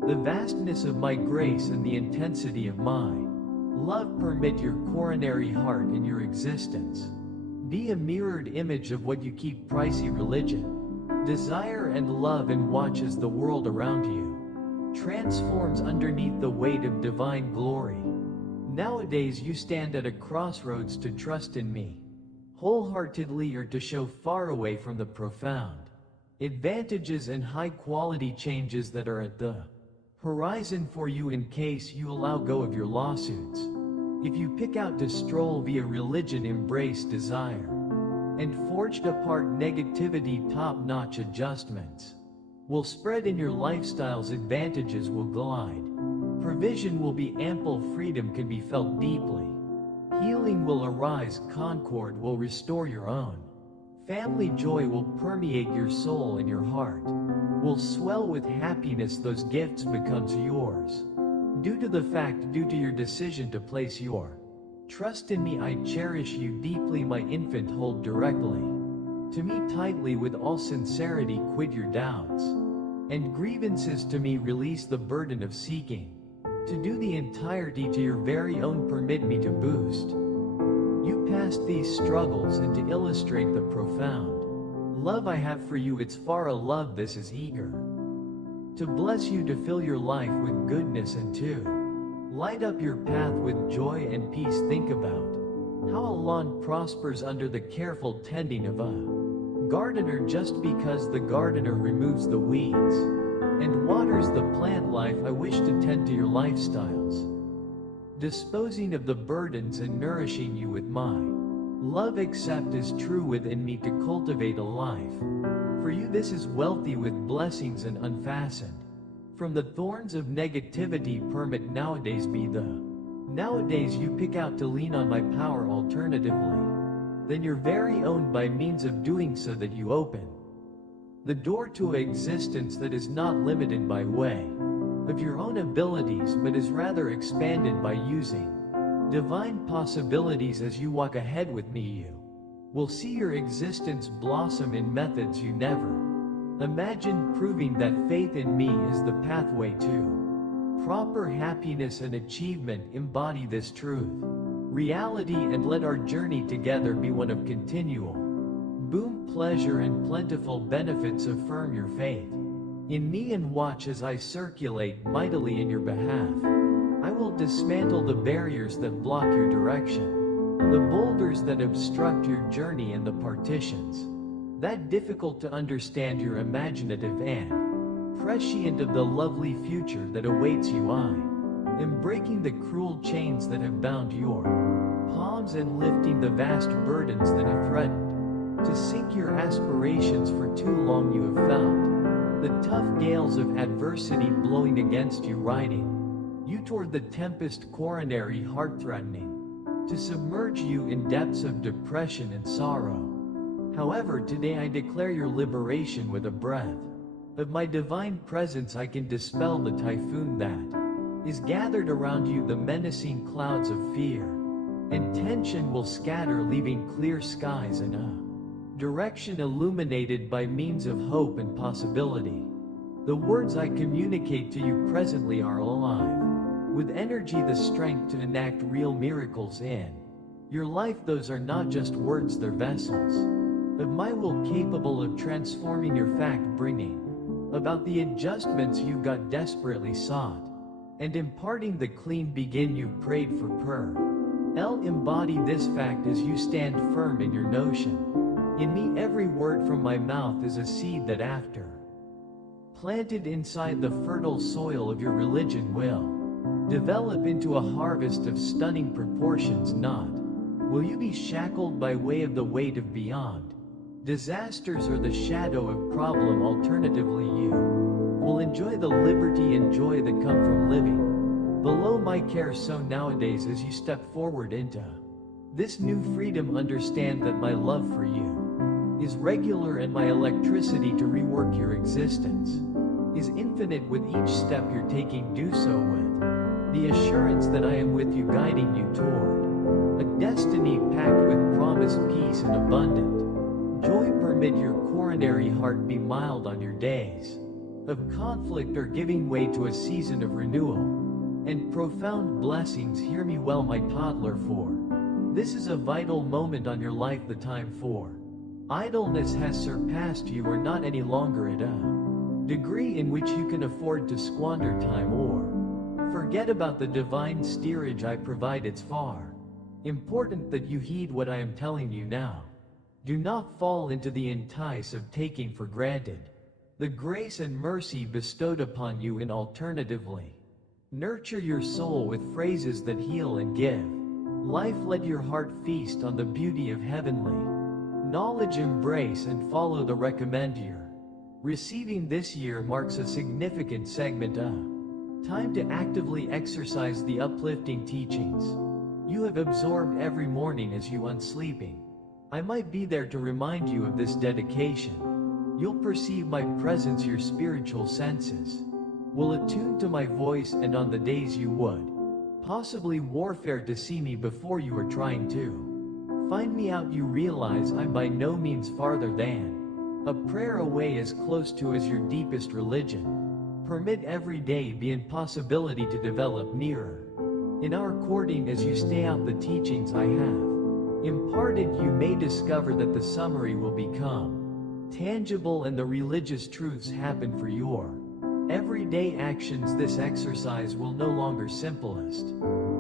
the vastness of my grace and the intensity of my love. Permit your coronary heart in your existence be a mirrored image of what you keep. Pricey religion, desire and love, and watch as the world around you transforms underneath the weight of divine glory. Nowadays you stand at a crossroads to trust in me wholeheartedly or to show far away from the profound advantages and high quality changes that are at the horizon for you. In case you allow go of your lawsuits, if you pick out to stroll via religion, embrace desire and forged apart negativity, top-notch adjustments will spread in your lifestyles. Advantages will glide, provision will be ample, freedom can be felt deeply, healing will arise, concord will restore your own family, joy will permeate your soul, and your heart will swell with happiness. Those gifts becomes yours due to the fact, due to your decision to place your trust in me. I cherish you deeply, my infant. Hold directly to me tightly with all sincerity. Quit your doubts and grievances to me. Release the burden of seeking to do the entirety to your very own. Permit me to boost you past these struggles and to illustrate the profound love I have for you. It's far a love this is eager to bless you, to fill your life with goodness, and to light up your path with joy and peace. Think about how a lawn prospers under the careful tending of a gardener. Just because the gardener removes the weeds and waters the plant, life I wish to tend to your lifestyles, disposing of the burdens and nourishing you with my Love accept is true within me to cultivate a life. For you this is wealthy with blessings and unfastened. From the thorns of negativity permit nowadays be the. Nowadays you pick out to lean on my power alternatively. Then you're very owned by means of doing so that you open the door to an existence that is not limited by way of your own abilities but is rather expanded by using divine possibilities. As you walk ahead with me, you will see your existence blossom in methods you never imagined, proving that faith in me is the pathway to proper happiness and achievement. Embody this truth, reality, and let our journey together be one of continual boom, pleasure, and plentiful benefits. Affirm your faith in me and watch as I circulate mightily in your behalf. I will dismantle the barriers that block your direction, the boulders that obstruct your journey, and the partitions that difficult to understand your imaginative and prescient of the lovely future that awaits you. I am breaking the cruel chains that have bound your palms and lifting the vast burdens that have threatened to sink your aspirations. For too long you have felt the tough gales of adversity blowing against you, riding you toward the tempest, coronary, heart-threatening to submerge you in depths of depression and sorrow. However, today I declare your liberation. With a breath of my divine presence I can dispel the typhoon that is gathered around you. The menacing clouds of fear and tension will scatter, leaving clear skies and a direction illuminated by means of hope and possibility. The words I communicate to you presently are alive with energy, the strength to enact real miracles in your life. Those are not just words, they're vessels of my will capable of transforming your fact, bringing about the adjustments you've got desperately sought, and imparting the clean begin you prayed for. Embody this fact as you stand firm in your notion. In me every word from my mouth is a seed that after planted inside the fertile soil of your religion will develop into a harvest of stunning proportions. Not will you be shackled by way of the weight of beyond disasters or the shadow of problem. Alternatively, you will enjoy the liberty and joy that come from living below my care. So nowadays as you step forward into this new freedom, understand that my love for you is regular and my electricity to rework your existence is infinite. With each step you're taking, do so with the assurance that I am with you, guiding you toward a destiny packed with promise, peace, and abundant joy. Permit your coronary heart be mild on your days of conflict or giving way to a season of renewal and profound blessings. Hear me well, my toddler, for this is a vital moment on your life. The time for idleness has surpassed. You are not any longer at a degree in which you can afford to squander time or forget about the divine steerage I provide. It's far important that you heed what I am telling you now. Do not fall into the entice of taking for granted the grace and mercy bestowed upon you, and alternatively, nurture your soul with phrases that heal and give life. Let your heart feast on the beauty of heavenly knowledge. Embrace and follow the recommend you're receiving this year. Marks a significant segment of time to actively exercise the uplifting teachings you have absorbed every morning as you unsleeping. I might be there to remind you of this dedication. You'll perceive my presence. Your spiritual senses will attune to my voice, and on the days you would possibly warfare to see me before you are trying to find me out, you realize I'm by no means farther than a prayer away, as close to as your deepest religion. Permit every day be in possibility to develop nearer in our courting. As you stay out the teachings I have imparted, you may discover that the summary will become tangible and the religious truths happen for your everyday actions. This exercise will no longer simplest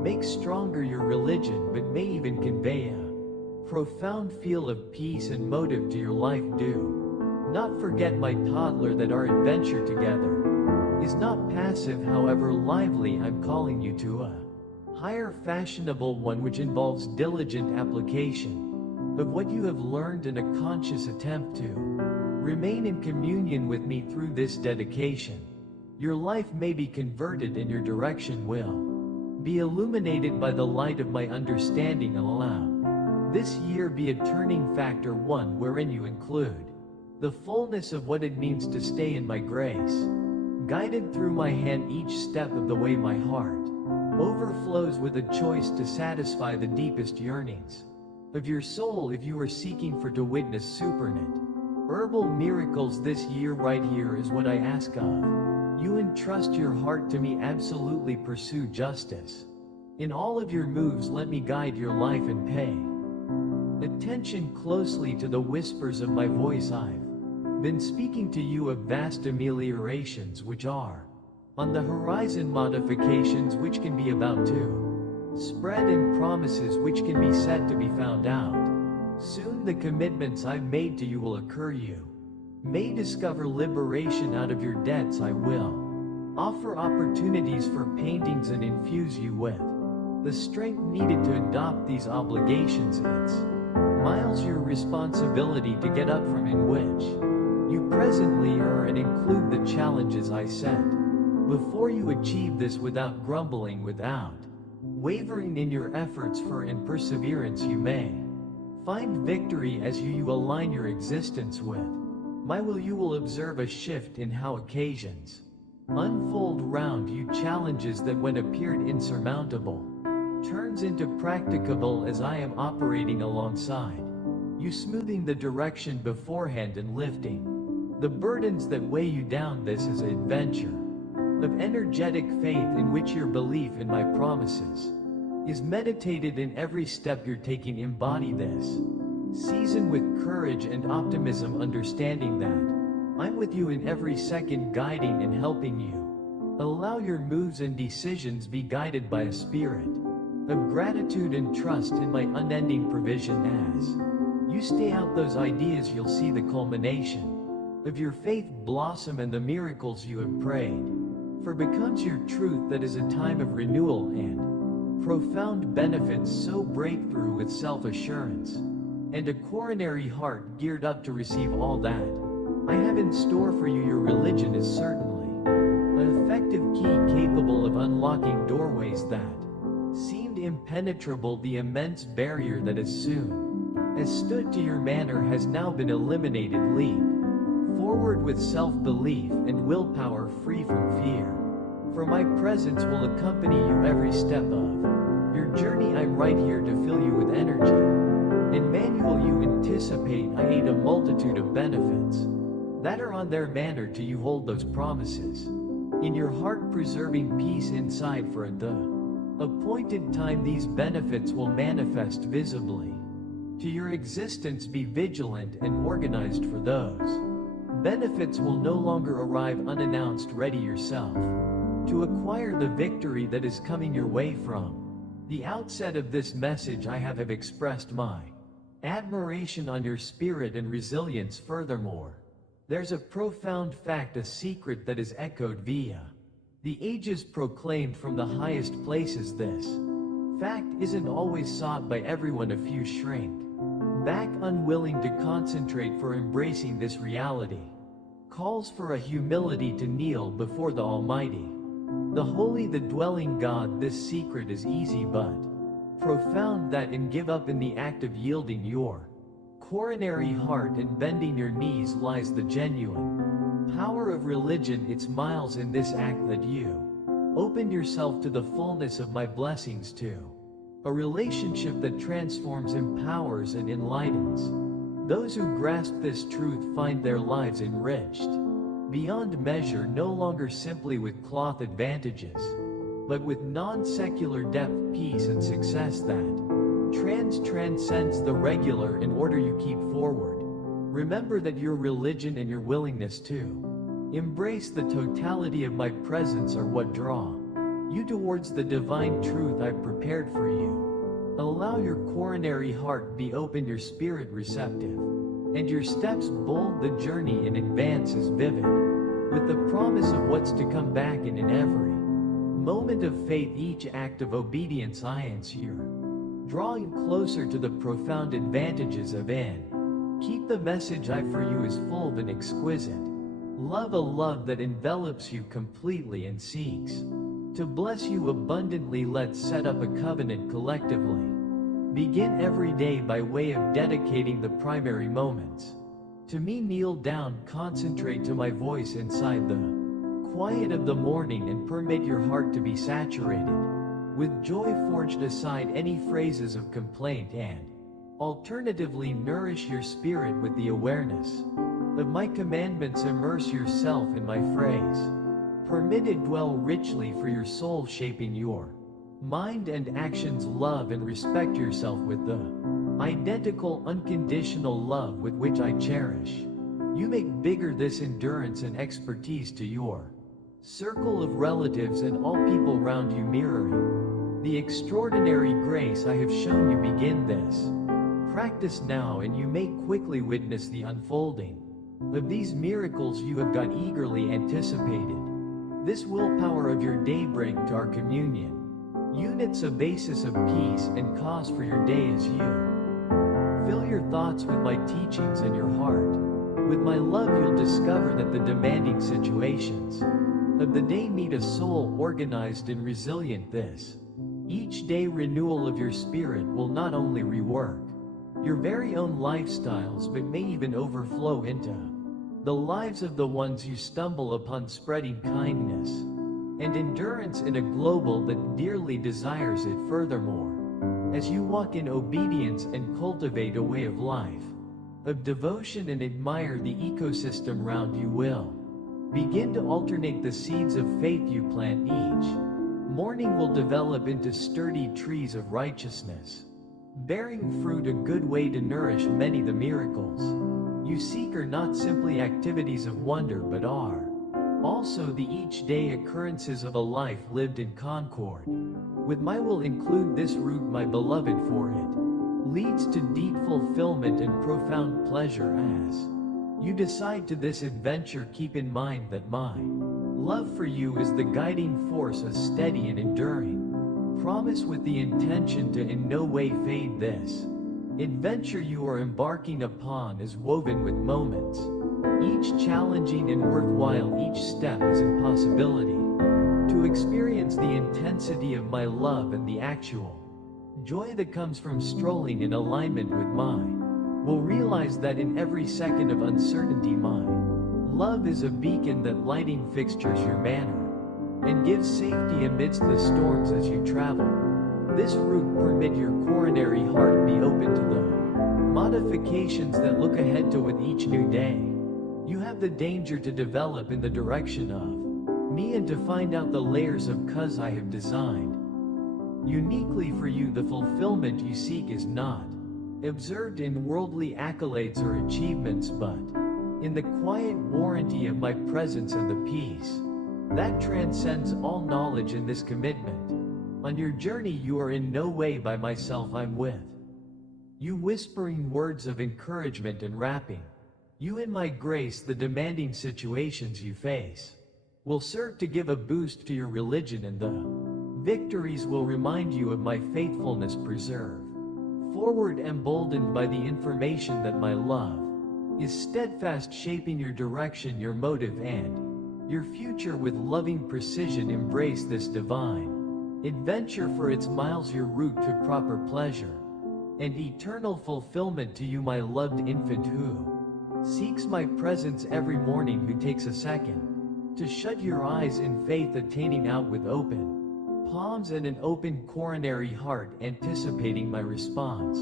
make stronger your religion, but may even convey a profound feel of peace and motive to your life. Do not forget, my toddler, that our adventure together is not passive, however lively. I'm calling you to a higher, fashionable one which involves diligent application. of what you have learned and a conscious attempt to remain in communion with me through this dedication. Your life may be converted and your direction will be illuminated by the light of my understanding, and allow this year be a turning factor, one wherein you include the fullness of what it means to stay in my grace, guided through my hand each step of the way. My heart overflows with a choice to satisfy the deepest yearnings of your soul. If you are seeking for to witness supernatural miracles this year, right here is what I ask of you. Entrust your heart to me, absolutely pursue justice in all of your moves. Let me guide your life and pay attention closely to the whispers of my voice. I've been speaking to you of vast ameliorations which are on the horizon, modifications which can be about to spread, and promises which can be said to be found out soon. The commitments I've made to you will occur. You may discover liberation out of your debts. I will offer opportunities for paintings and infuse you with the strength needed to adopt these obligations. It's miles your responsibility to get up from in which you presently are, and include the challenges I set before you. Achieve this without grumbling, without wavering in your efforts, for in perseverance you may find victory as you align your existence with my will. You will observe a shift in how occasions unfold round you, challenges that when appeared insurmountable turns into practicable as I am operating alongside you, smoothing the direction beforehand and lifting the burdens that weigh you down. This is an adventure of energetic faith in which your belief in my promises is meditated in every step you're taking. Embody this season with courage and optimism, understanding that I'm with you in every second, guiding and helping you. Allow your moves and decisions be guided by a spirit of gratitude and trust in my unending provision. As you stay out those ideas, you'll see the culmination of your faith blossom, and the miracles you have prayed for becomes your truth. That is a time of renewal and profound benefits, so breakthrough with self-assurance and a coronary heart geared up to receive all that I have in store for you. Your religion is certainly an effective key capable of unlocking doorways that seemed impenetrable. The immense barrier that as soon as stood to your manner has now been eliminated. Leap forward with self-belief and willpower, free from fear, for my presence will accompany you every step of your journey. I'm right here to fill you with energy. Emmanuel, you anticipate I ate a multitude of benefits that are on their manner to you. Hold those promises in your heart, preserving peace inside, for at the appointed time these benefits will manifest visibly to your existence. Be vigilant and organized, for those benefits will no longer arrive unannounced. Ready yourself to acquire the victory that is coming your way. From the outset of this message I have expressed my admiration on your spirit and resilience. Furthermore, there's a profound fact, a secret that is echoed via the ages, proclaimed from the highest places. This fact isn't always sought by everyone. A few shrink back, unwilling to concentrate, for embracing this reality calls for a humility to kneel before the Almighty, the Holy, the dwelling God. This secret is easy but profound, that in give up in the act of yielding your coronary heart and bending your knees lies the genuine power of religion. It's miles in this act that you open yourself to the fullness of my blessings, to a relationship that transforms, empowers and enlightens. Those who grasp this truth find their lives enriched beyond measure, no longer simply with cloth advantages, but with non-secular depth, peace and success that transcends the regular. In order you keep forward, remember that your religion and your willingness to embrace the totality of my presence are what draw you towards the divine truth I've prepared for you. Allow your coronary heart be open, your spirit receptive, and your steps bold. The journey in advance is vivid with the promise of what's to come back, and in every moment of faith, each act of obedience I answer drawing closer to the profound advantages of in. Keep the message I for you is full and exquisite. Love, a love that envelops you completely and seeks to bless you abundantly. Let's set up a covenant collectively. Begin every day by way of dedicating the primary moments to me. Kneel down, concentrate to my voice inside the quiet of the morning, and permit your heart to be saturated with joy. Forged aside any phrases of complaint, and alternatively nourish your spirit with the awareness of my commandments. Immerse yourself in my phrase. Permit it dwell richly for your soul, shaping your mind and actions. Love and respect yourself with the identical, unconditional love with which I cherish you. Make bigger this endurance and expertise to your circle of relatives and all people round you, mirroring the extraordinary grace I have shown you. Begin this practice now, and you may quickly witness the unfolding of these miracles you have got eagerly anticipated. This willpower of your daybreak to our communion units, a basis of peace and cause for your day as you fill your thoughts with my teachings and your heart with my love. You'll discover that the demanding situations of the day meet a soul organized and resilient. This each day renewal of your spirit will not only rework your very own lifestyles, but may even overflow into the lives of the ones you stumble upon, spreading kindness and endurance in a global that dearly desires it. Furthermore, as you walk in obedience and cultivate a way of life of devotion and admire the ecosystem round you, will begin to alternate the seeds of faith you plant. Each morning will develop into sturdy trees of righteousness, bearing fruit, a good way to nourish many. The miracles you seek are not simply activities of wonder, but are also the each day occurrences of a life lived in concord with my will. Include this route, my beloved, for it leads to deep fulfillment and profound pleasure. As you decide to this adventure, keep in mind that my love for you is the guiding force, a steady and enduring promise with the intention to in no way fade. This adventure you are embarking upon is woven with moments, each challenging and worthwhile. Each step is a possibility to experience the intensity of my love and the actual joy that comes from strolling in alignment with mine. Will realize that in every second of uncertainty, my love is a beacon that lighting fixtures your manner and gives safety amidst the storms as you travel. This route, permit your coronary heart be open to the modifications that look ahead to with each new day. You have the danger to develop in the direction of me and to find out the layers of cause I have designed uniquely for you. The fulfillment you seek is not observed in worldly accolades or achievements, but in the quiet warranty of my presence and the peace that transcends all knowledge. In this commitment, on your journey, you are in no way by myself. I'm with you, whispering words of encouragement and wrapping you in my grace. The demanding situations you face will serve to give a boost to your religion, and the victories will remind you of my faithfulness. Preserve forward, emboldened by the information that my love is steadfast, shaping your direction, your motive, and your future with loving precision. Embrace this divine adventure, for its miles your route to proper pleasure and eternal fulfillment. To you, my loved infant, who seeks my presence every morning, who takes a second to shut your eyes in faith, attaining out with open palms and an open coronary heart, anticipating my response.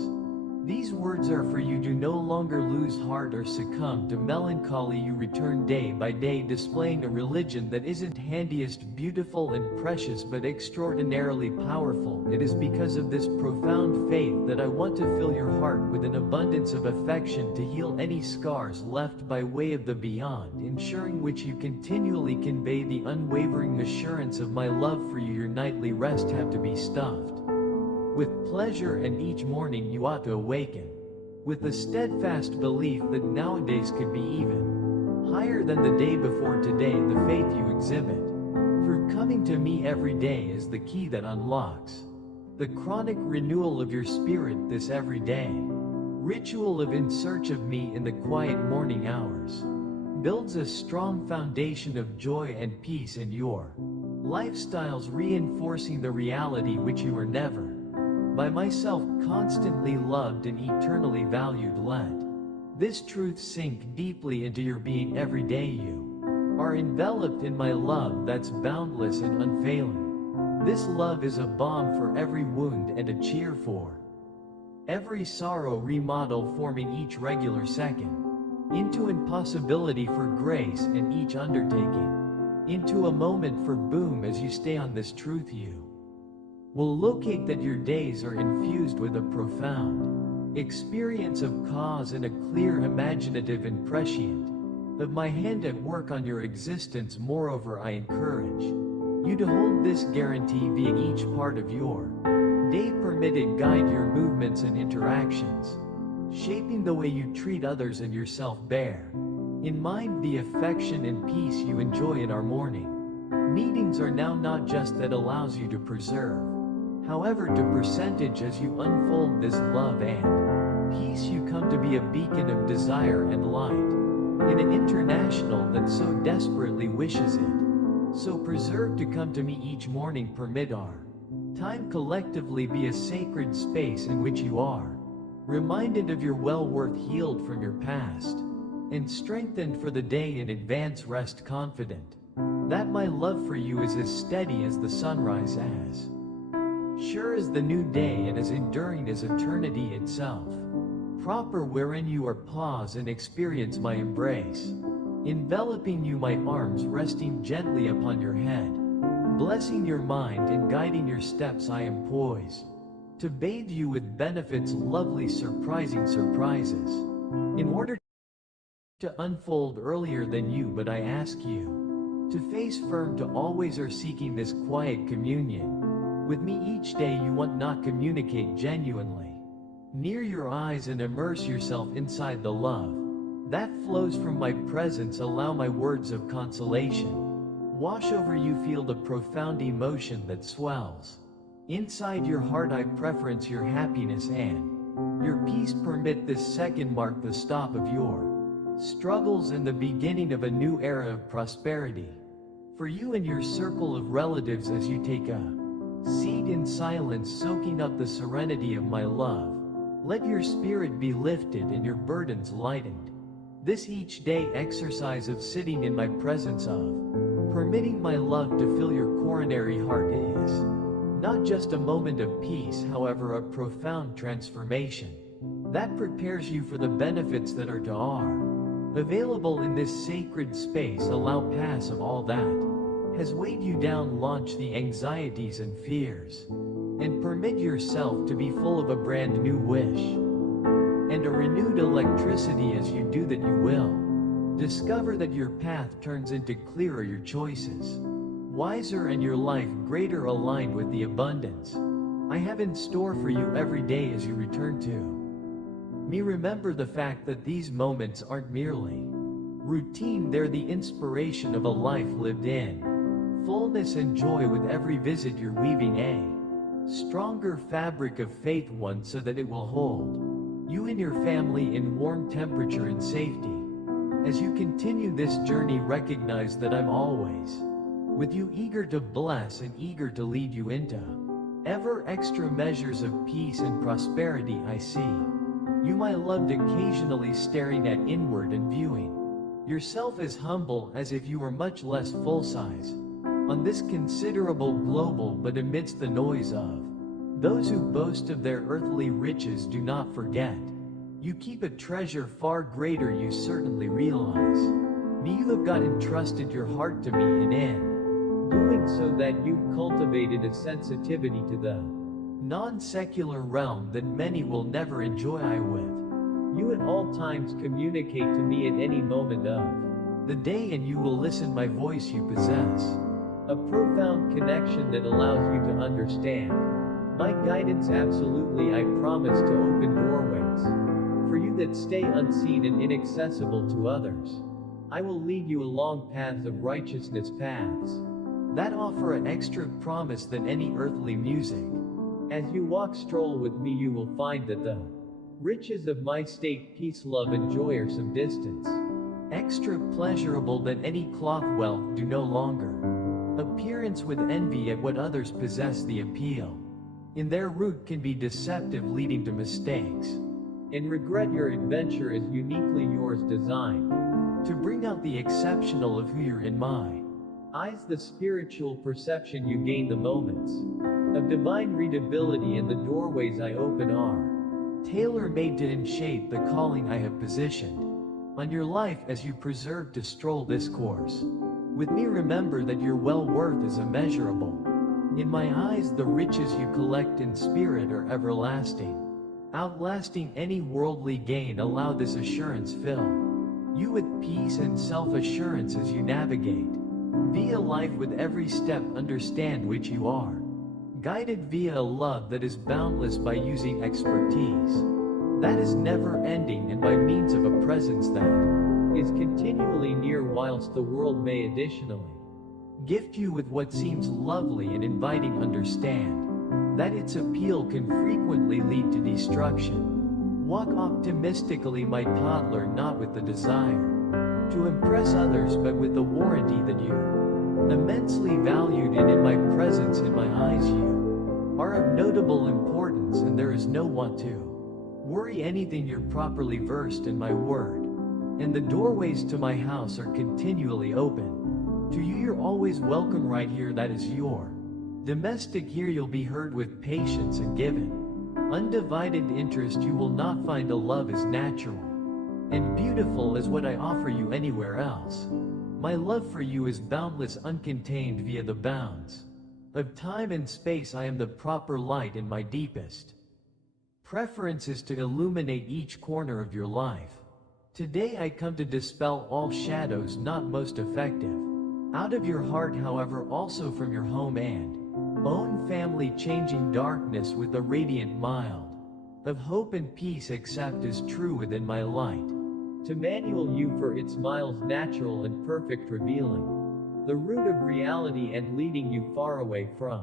These words are for you. Do no longer lose heart or succumb to melancholy. You return day by day, displaying a religion that isn't handiest, beautiful and precious, but extraordinarily powerful. It is because of this profound faith that I want to fill your heart with an abundance of affection, to heal any scars left by way of the beyond, ensuring which you continually convey the unwavering assurance of my love for you. Your nightly rest have to be stuffed with pleasure, and each morning you ought to awaken with the steadfast belief that nowadays could be even higher than the day before today. The faith you exhibit through coming to me every day is the key that unlocks the chronic renewal of your spirit this everyday ritual of in search of me in the quiet morning hours builds a strong foundation of joy and peace in your lifestyles, reinforcing the reality which you are never by myself constantly loved and eternally valued. Let this truth sink deeply into your being. Every day you are enveloped in my love that's boundless and unfailing. This love is a balm for every wound and a cheer for every sorrow, remodel forming each regular second into impossibility for grace, and each undertaking into a moment for boom. As you stay on this truth, you will locate that your days are infused with a profound experience of cause and a clear imaginative and prescient of my hand at work on your existence. Moreover, I encourage you to hold this guarantee via each part of your day. Permit it guide your movements and interactions, shaping the way you treat others and yourself. Bear in mind the affection and peace you enjoy in our morning meetings are now not just that allows you to preserve, however, to percentage as you unfold this love and peace. You come to be a beacon of desire and light in an international that so desperately wishes it. So preserve to come to me each morning. Permit our time collectively be a sacred space in which you are reminded of your well-worth, healed from your past, and strengthened for the day in advance. Rest confident that my love for you is as steady as the sunrise, as sure as the new day, and as enduring as eternity itself. Proper wherein you are, pause and experience my embrace, enveloping you, my arms resting gently upon your head, blessing your mind and guiding your steps. I am poised to bathe you with benefits, lovely surprising surprises, in order to unfold earlier than you. But I ask you to face firm, to always are seeking this quiet communion with me each day. You want not communicate genuinely near your eyes and immerse yourself inside the love that flows from my presence. Allow my words of consolation wash over you. Feel the profound emotion that swells inside your heart. I preference your happiness and your peace. Permit this second mark the stop of your struggles and the beginning of a new era of prosperity for you and your circle of relatives. As you take a seat in silence, soaking up the serenity of my love, let your spirit be lifted and your burdens lightened. This each day exercise of sitting in my presence, of permitting my love to fill your coronary heart, is not just a moment of peace, however, a profound transformation that prepares you for the benefits that are to are available in this sacred space. Allow pass of all that has weighed you down, launch the anxieties and fears, and permit yourself to be full of a brand new wish and a renewed electricity. As you do that, you will discover that your path turns into clearer, your choices wiser, and your life greater, aligned with the abundance I have in store for you every day. As you return to me, remember the fact that these moments aren't merely routine, they're the inspiration of a life lived in fullness and joy. With every visit you're weaving a stronger fabric of faith, one so that it will hold you and your family in warm temperature and safety. As you continue this journey, recognize that I'm always with you, eager to bless and eager to lead you into ever extra measures of peace and prosperity. I see you, my loved, occasionally staring at inward and viewing yourself as humble as if you were much less full-size on this considerable global. But amidst the noise of those who boast of their earthly riches, do not forget you keep a treasure far greater. You certainly realize me, you have God entrusted your heart to me, and in doing so that you've cultivated a sensitivity to the non-secular realm that many will never enjoy. I with you at all times communicate to me at any moment of the day, and you will listen my voice. You possess a profound connection that allows you to understand my guidance. Absolutely, I promise to open doorways for you that stay unseen and inaccessible to others. I will lead you along paths of righteousness, paths that offer an extra promise than any earthly music As you walk stroll with me, you will find that the riches of my state, peace, love, and joy are some distance extra pleasurable than any cloth wealth do no longer. Appearance with envy at what others possess, the appeal in their root can be deceptive, leading to mistakes and regret. Your adventure is uniquely yours, designed to bring out the exceptional of who you're in my eyes. The spiritual perception you gain, the moments of divine readability, and the doorways I open are tailor-made to shape the calling I have positioned on your life. As you preserve to stroll this course with me, remember that your well-worth is immeasurable. In my eyes, the riches you collect in spirit are everlasting, outlasting any worldly gain. Allow this assurance fill you with peace and self-assurance as you navigate via life with every step. Understand which you are guided via a love that is boundless, by using expertise that is never ending, and by means of a presence that is continually near, whilst the world may additionally gift you with what seems lovely and inviting. Understand that its appeal can frequently lead to destruction. Walk optimistically, my toddler, not with the desire to impress others, but with the warranty that you're immensely valued, and in my presence, in my eyes, you are of notable importance, and there is no want to worry anything. You're properly versed in my word, and the doorways to my house are continually open to you. You're always welcome right here. That is your domestic. Here you'll be heard with patience and given undivided interest. You will not find a love as natural and beautiful as what I offer you anywhere else. My love for you is boundless, uncontained via the bounds of time and space. I am the proper light, and my deepest preference is to illuminate each corner of your life. Today I come to dispel all shadows not most effective out of your heart, however, also from your home and own family, changing darkness with a radiant mild of hope and peace. Accept as true within my light to manual you for its miles, natural and perfect, revealing the root of reality and leading you far away from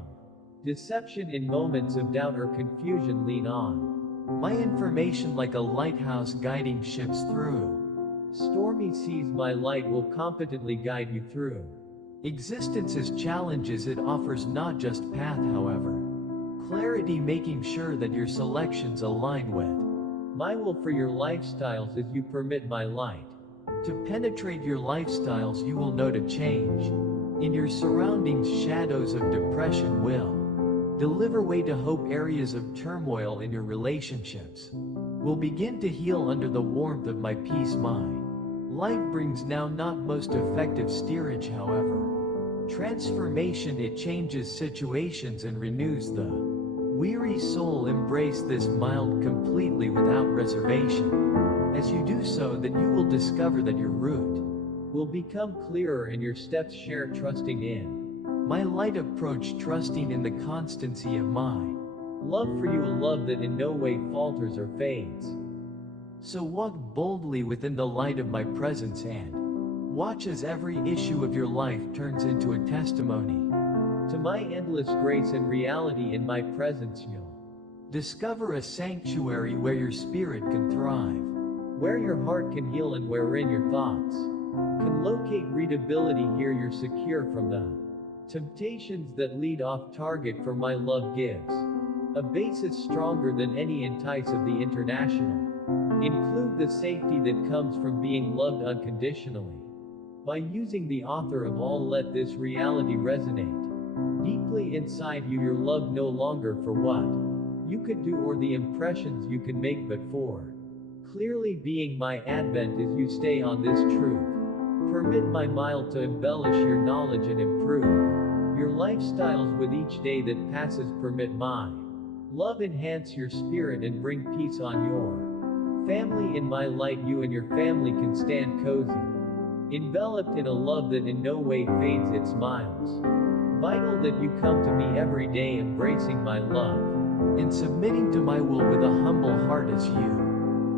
deception. In moments of doubt or confusion, lean on my information like a lighthouse, guiding ships through stormy seas. My light will competently guide you through existence's challenges. It offers not just path, however, clarity, making sure that your selections align with my will for your lifestyles. As you permit my light to penetrate your lifestyles, you will note a change in your surroundings. Shadows of depression will deliver way to hope. Areas of turmoil in your relationships will begin to heal under the warmth of my peace. My light brings now not most effective steerage, however, transformation. It changes situations and renews the weary soul. Embrace this mild completely without reservation. As you do so, that you will discover that your route will become clearer and your steps share, trusting in my light approach, trusting in the constancy of my love for you, a love that in no way falters or fades. So walk boldly within the light of my presence and watch as every issue of your life turns into a testimony to my endless grace and reality. In my presence you'll discover a sanctuary where your spirit can thrive, where your heart can heal, and wherein your thoughts can locate readability. Here you're secure from the temptations that lead off target, for my love gives a basis stronger than any entice of the international. Include the safety that comes from being loved unconditionally. By using the author of all, let this reality resonate deeply inside you. Your love no longer for what you could do or the impressions you can make, but for clearly being my advent. As you stay on this truth, permit my mild to embellish your knowledge and improve your lifestyles with each day that passes. Permit my love enhance your spirit and bring peace on your family. In my light you and your family can stand cozy, enveloped in a love that in no way fades. It's miles vital that you come to me every day, embracing my love and submitting to my will with a humble heart. As you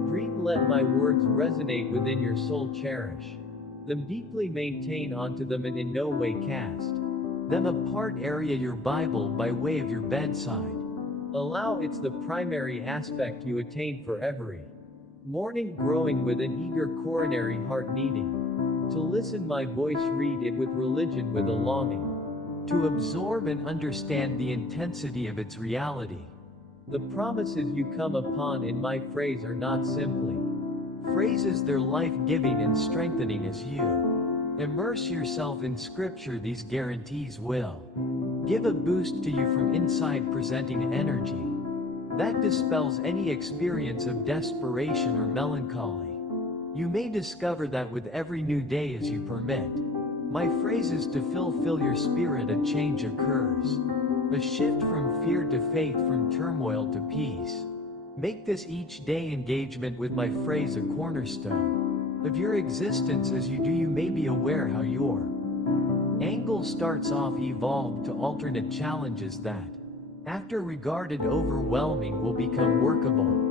dream, let my words resonate within your soul. Cherish them deeply, maintain onto them, and in no way cast them apart. Area your Bible by way of your bedside. Allow it's the primary aspect you attain for every morning, growing with an eager coronary heart needing to listen my voice, read it with religion, with a longing to absorb and understand the intensity of its reality. The promises you come upon in my phrase are not simply phrases, they're life-giving and strengthening. As you immerse yourself in scripture, these guarantees will give a boost to you from inside, presenting energy that dispels any experience of desperation or melancholy. You may discover that with every new day, as you permit my phrases to fulfill your spirit, a change occurs. A shift from fear to faith, from turmoil to peace. Make this each day engagement with my phrase a cornerstone of your existence. As you do, you may be aware how your angle starts off evolved to alternate challenges that, after regarded overwhelming, will become workable.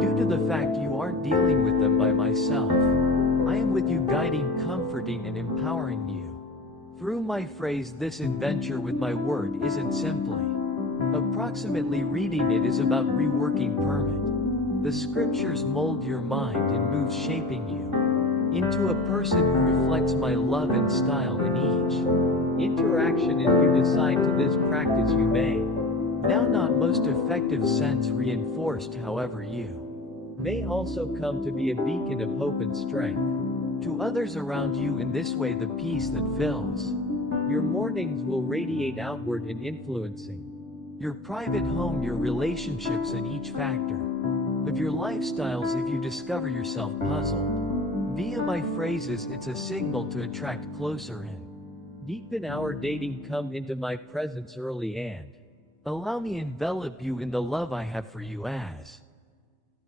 Due to the fact you aren't dealing with them by myself, I am with you, guiding, comforting, and empowering you through my phrase. This adventure with my word isn't simply approximately reading, it is about reworking permit. The scriptures mold your mind and move, shaping you into a person who reflects my love and style in each interaction. As you decide to this practice, you may now not most effective sense reinforced, however you may also come to be a beacon of hope and strength to others around you. In this way, the peace that fills your mornings will radiate outward in influencing your private home, your relationships, and each factor of your lifestyles. If you discover yourself puzzled via my phrases, it's a signal to attract closer and deepen our dating. Come into my presence early and allow me envelop you in the love I have for you. As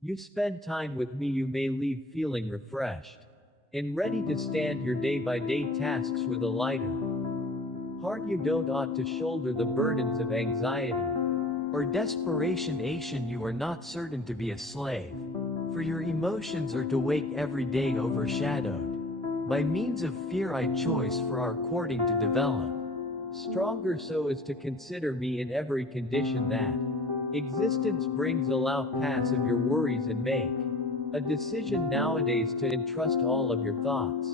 you spend time with me, you may leave feeling refreshed and ready to stand your day-by-day tasks with a lighter heart. You don't ought to shoulder the burdens of anxiety or desperation. You are not certain to be a slave for your emotions, or to wake every day overshadowed by means of fear. I choice for our courting to develop stronger, so as to consider me in every condition that existence brings. Allow pass of your worries and make a decision nowadays to entrust all of your thoughts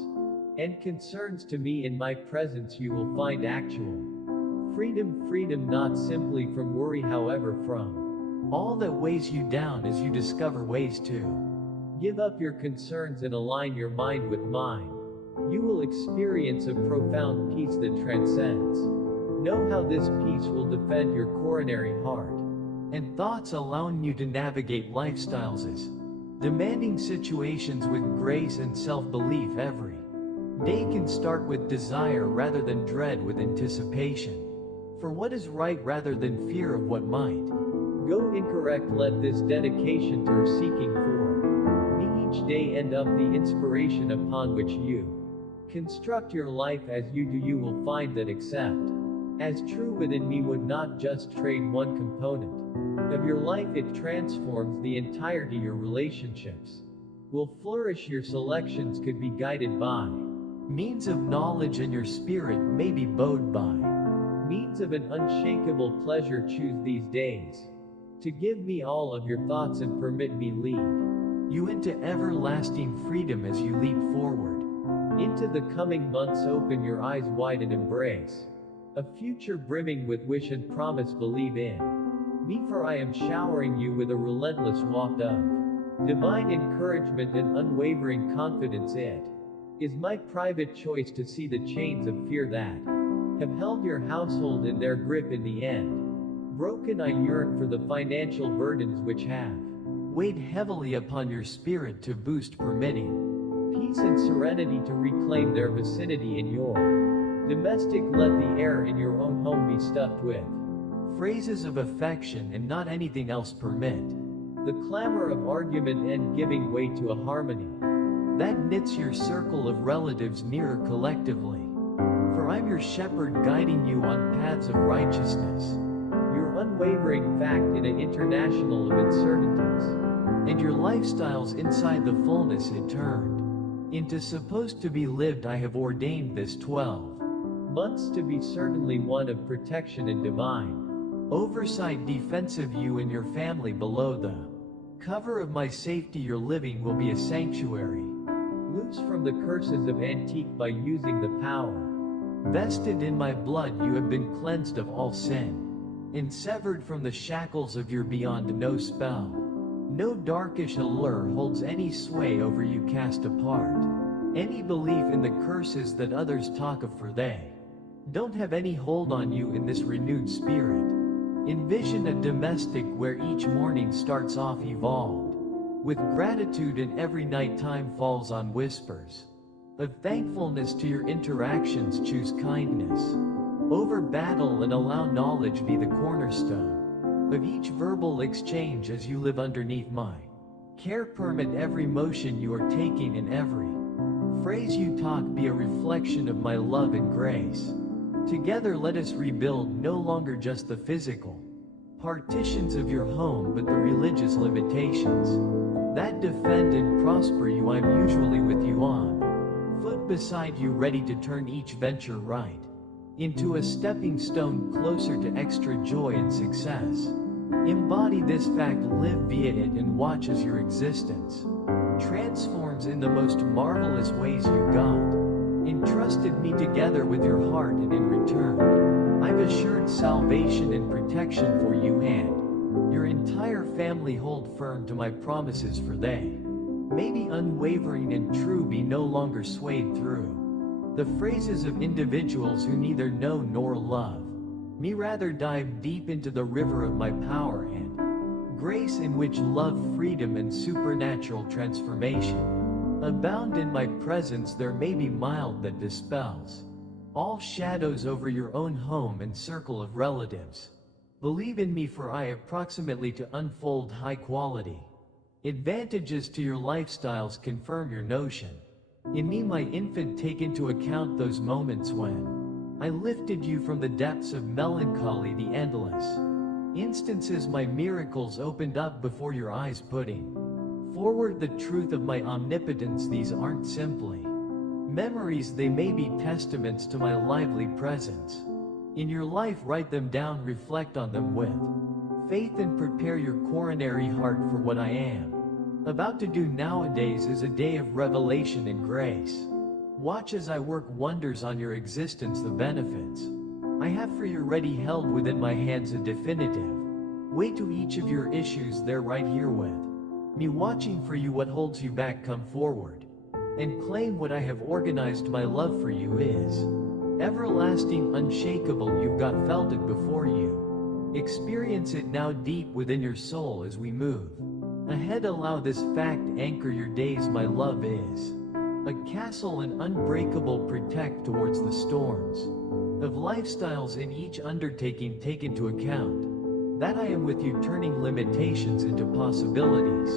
and concerns to me. In my presence you will find actual freedom, not simply from worry, however, from all that weighs you down. As you discover ways to give up your concerns and align your mind with mine, you will experience a profound peace that transcends. Know how this peace will defend your coronary heart and thoughts, allowing you to navigate lifestyles as demanding situations with grace and self-belief. Every day can start with desire rather than dread, with anticipation for what is right rather than fear of what might go incorrect. Let this dedication to her seeking for me each day end up the inspiration upon which you construct your life. As you do, you will find that accept as true within me would not just trade one component of your life, it transforms the entirety. Your relationships will flourish, your selections could be guided by means of knowledge, and your spirit may be bowed by means of an unshakable pleasure. Choose these days to give me all of your thoughts and permit me lead you into everlasting freedom. As you leap forward into the coming months, open your eyes wide and embrace a future brimming with wish and promise. Believe in me, for I am showering you with a relentless waft of divine encouragement and unwavering confidence. It is my private choice to see the chains of fear that have held your household in their grip in the end broken. I yearn for the financial burdens which have weighed heavily upon your spirit to boost, permitting peace and serenity to reclaim their vicinity in your domestic. Let the air in your own home be stuffed with phrases of affection and not anything else. Permit the clamor of argument and giving way to a harmony that knits your circle of relatives nearer collectively. For I'm your shepherd, guiding you on paths of righteousness, your unwavering fact in an international of uncertainties, and your lifestyles inside the fullness it turned into supposed to be lived. I have ordained this 12 months to be certainly one of protection and divine oversight defensive you and your family below the cover of my safety. Your living will be a sanctuary, loose from the curses of antique by using the power vested in my blood. You have been cleansed of all sin, and severed from the shackles of your beyond. No spell, no darkish allure holds any sway over you. Cast apart any belief in the curses that others talk of, for they don't have any hold on you. In this renewed spirit, envision a domestic where each morning starts off evolved with gratitude, and every night time falls on whispers of thankfulness. To your interactions choose kindness over battle, and allow knowledge be the cornerstone of each verbal exchange. As you live underneath my care, permit every motion you are taking, and every phrase you talk be a reflection of my love and grace. Together let us rebuild no longer just the physical partitions of your home, but the religious limitations that defend and prosper you. I'm usually with you on foot, beside you, ready to turn each venture right into a stepping stone closer to extra joy and success. Embody this fact, live via it, and watch as your existence transforms in the most marvelous ways. You, God, entrusted me together with your heart, and in return I've assured salvation and protection for you and your entire family. Hold firm to my promises, for they may be unwavering and true. Be no longer swayed through the phrases of individuals who neither know nor love me. Rather dive deep into the river of my power and grace, in which love, freedom, and supernatural transformation abound. In my presence there may be mild that dispels all shadows over your own home and circle of relatives. Believe in me, for I approximately to unfold high quality advantages to your lifestyles. Confirm your notion in me, my infant. Take into account those moments when I lifted you from the depths of melancholy, the endless instances my miracles opened up before your eyes, putting forward the truth of my omnipotence. These aren't simply memories, they may be testaments to my lively presence in your life. Write them down, reflect on them with faith, and prepare your coronary heart for what I am about to do. Nowadays is a day of revelation and grace. Watch as I work wonders on your existence. The benefits I have for you ready, held within my hands. A definitive way to each of your issues. They're right here with me, watching for you. What holds you back? Come forward and claim what I have organized. My love for you is everlasting, unshakable. You've got felt it before you. Experience it now deep within your soul as we move ahead. Allow this fact anchor your days. My love is a castle, an unbreakable protect towards the storms of lifestyles. In each undertaking take into account that I am with you, turning limitations into possibilities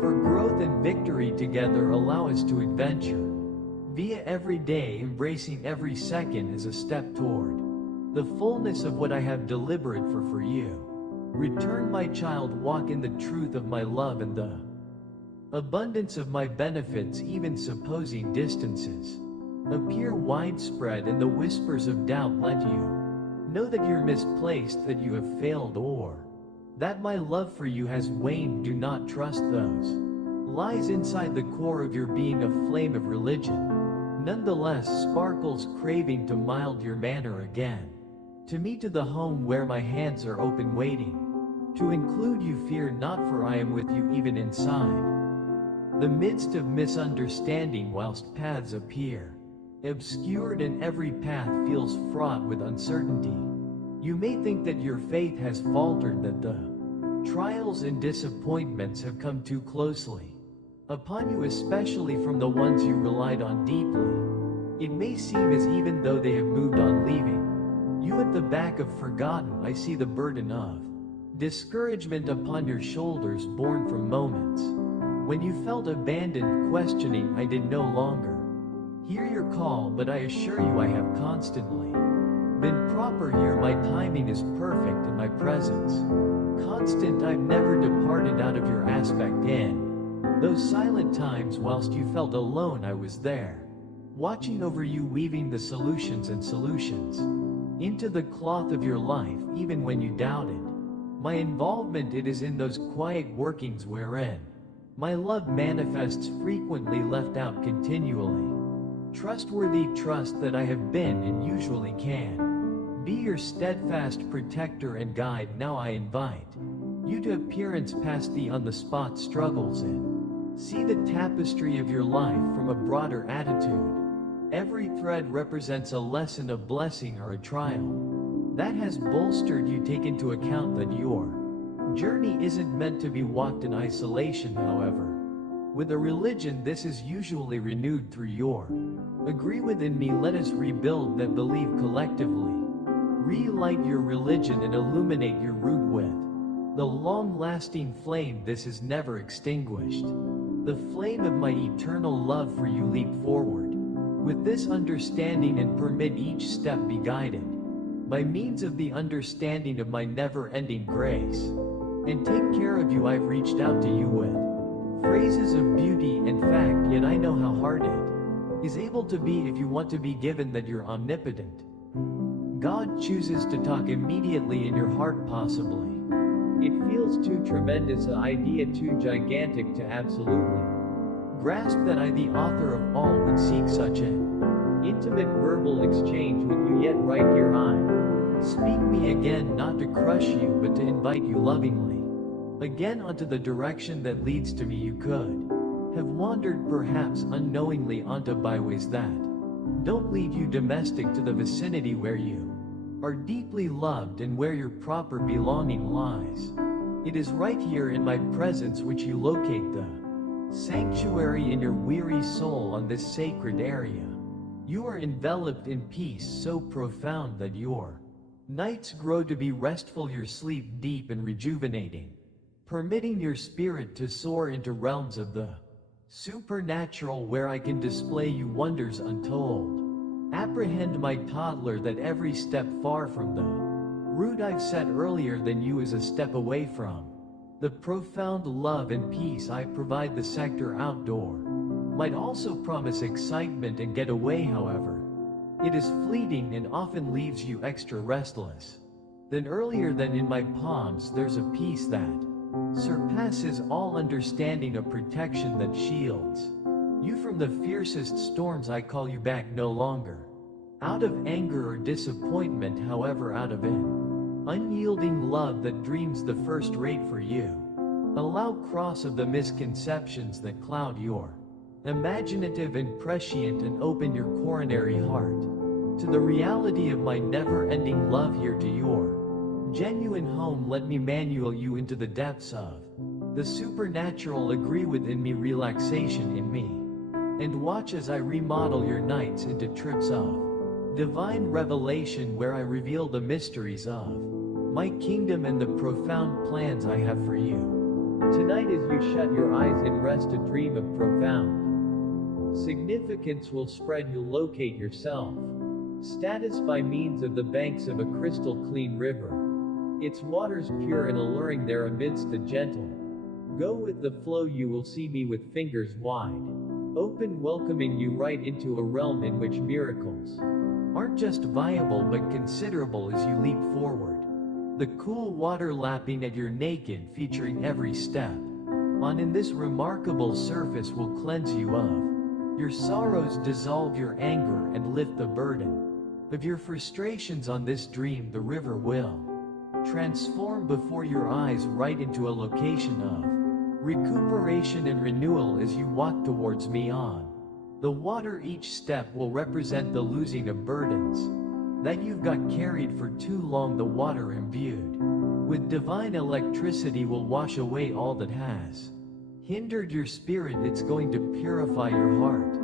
for growth and victory. Together allow us to adventure via every day, embracing every second as a step toward the fullness of what I have deliberate for you. Return, my child, walk in the truth of my love and the abundance of my benefits. Even supposing distances appear widespread and the whispers of doubt, let you know that you're misplaced, that you have failed, or that my love for you has waned. Do not trust those lies inside the core of your being. A flame of religion nonetheless sparkles, craving to mild your manner again. To me, to the home where my hands are open, waiting to include you. Fear not, for I am with you even inside the midst of misunderstanding. Whilst paths appear obscured and every path feels fraught with uncertainty, you may think that your faith has faltered, that the trials and disappointments have come too closely upon you, especially from the ones you relied on deeply. It may seem as even though they have moved on, leaving you at the back of forgotten. I see the burden of discouragement upon your shoulders, born from moments when you felt abandoned, questioning. I did no longer hear your call, but I assure you I have constantly been proper here. My timing is perfect and my presence constant. I've never departed out of your aspect. In those silent times whilst you felt alone, I was there, watching over you, weaving the solutions and solutions into the cloth of your life even when you doubted. My involvement it is in those quiet workings wherein my love manifests frequently left out continually. Trustworthy trust that I have been and usually can be your steadfast protector and guide. Now I invite you to appearance past the on-the-spot struggles and see the tapestry of your life from a broader attitude. Every thread represents a lesson, a blessing, or a trial that has bolstered you. Take into account that your journey isn't meant to be walked in isolation, however. With a religion, this is usually renewed through your agree within me. Let us rebuild that belief collectively. Relight your religion and illuminate your root with the long-lasting flame. This is never extinguished. The flame of my eternal love for you. Leap forward with this understanding and permit each step be guided by means of the understanding of my never-ending grace. And take care of you. I've reached out to you with phrases of beauty and fact, yet I know how hard it is able to be if you want to be given that you're omnipotent. God chooses to talk immediately in your heart. Possibly it feels too tremendous, an idea too gigantic to absolutely grasp that I, the author of all, would seek such an intimate verbal exchange with you. Yet right here I speak me again, not to crush you but to invite you lovingly again onto the direction that leads to me. You could have wandered perhaps unknowingly onto byways that don't lead you domestic to the vicinity where you are deeply loved and where your proper belonging lies. It is right here in my presence which you locate the sanctuary in your weary soul. On this sacred area you are enveloped in peace so profound that your nights grow to be restful, your sleep deep and rejuvenating, permitting your spirit to soar into realms of the supernatural where I can display you wonders untold. Apprehend my toddler that every step far from the route I've set earlier than you is a step away from the profound love and peace I provide. The sector outdoor might also promise excitement and get away, however it is fleeting and often leaves you extra restless. Then earlier than in my palms there's a peace that surpasses all understanding, a protection that shields you from the fiercest storms. I call you back no longer out of anger or disappointment, however out of an unyielding love that dreams the first rate for you. Allow cross of the misconceptions that cloud your imaginative and prescient and open your coronary heart to the reality of my never-ending love. Here to your genuine home, let me manual you into the depths of the supernatural. Agree within me, relaxation in me, and watch as I remodel your nights into trips of divine revelation where I reveal the mysteries of my kingdom and the profound plans I have for you. Tonight as you shut your eyes and rest, a dream of profound significance will spread. You'll locate yourself status by means of the banks of a crystal clean river. Its waters pure and alluring there amidst the gentle go with the flow. You will see me with fingers wide open, welcoming you right into a realm in which miracles aren't just viable but considerable as you leap forward. The cool water lapping at your naked, featuring every step on in this remarkable surface will cleanse you of your sorrows, dissolve your anger and lift the burden of your frustrations. On this dream the river will transform before your eyes right into a location of recuperation and renewal as you walk towards me on the water. Each step will represent the losing of burdens that you've got carried for too long. The water imbued with divine electricity will wash away all that has hindered your spirit. It's going to purify your heart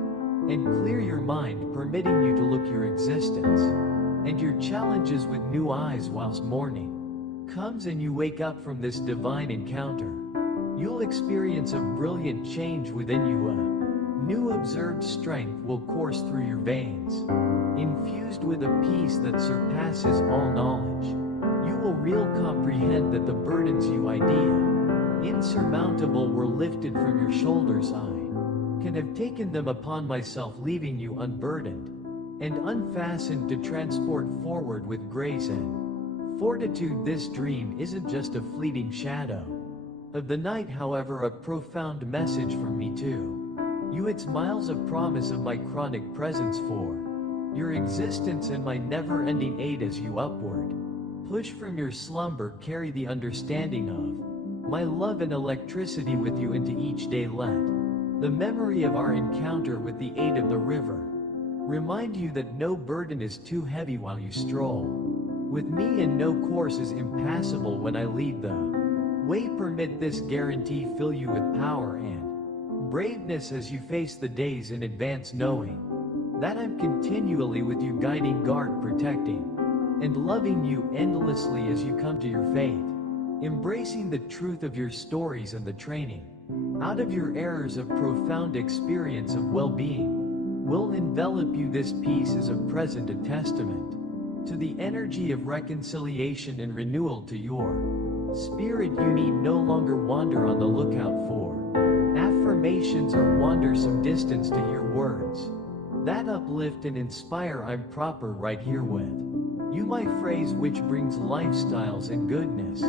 and clear your mind, permitting you to look your existence and your challenges with new eyes. Whilst morning comes and you wake up from this divine encounter, you'll experience a brilliant change within you. A new observed strength will course through your veins, infused with a peace that surpasses all knowledge. You will real comprehend that the burdens you idea insurmountable were lifted from your shoulders. I can have taken them upon myself, leaving you unburdened. and unfastened to transport forward with grace and fortitude. This dream isn't just a fleeting shadow of the night, however, a profound message from me to you. It's miles of promise of my chronic presence for your existence and my never-ending aid as you upward push from your slumber. Carry the understanding of my love and electricity with you into each day. Let the memory of our encounter with the aid of the river remind you that no burden is too heavy while you stroll with me, and no course is impassable when I lead the way. Permit this guarantee fill you with power and braveness as you face the days in advance, knowing that I'm continually with you, guiding, guard, protecting, and loving you endlessly as you come to your faith, embracing the truth of your stories and the training out of your errors of profound experience of well-being will envelop you. This peace is a present, a testament to the energy of reconciliation and renewal to your spirit. You need no longer wander on the lookout for affirmations or wander some distance to hear words that uplift and inspire. I'm proper right here with you. My phrase, which brings lifestyles and goodness,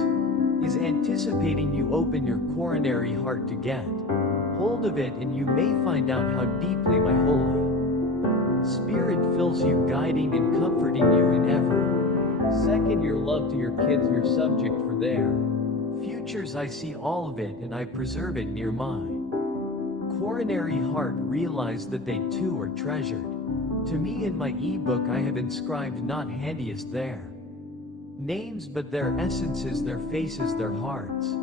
is anticipating you. Open your coronary heart to get hold of it, and you may find out how deeply my holy Spirit fills you, guiding and comforting you in every second. Your love to your kids, your subject for their futures. I see all of it and I preserve it near my coronary heart. Realize that they too are treasured to me. In my ebook I have inscribed not handiest their names, but their essences, their faces, their hearts,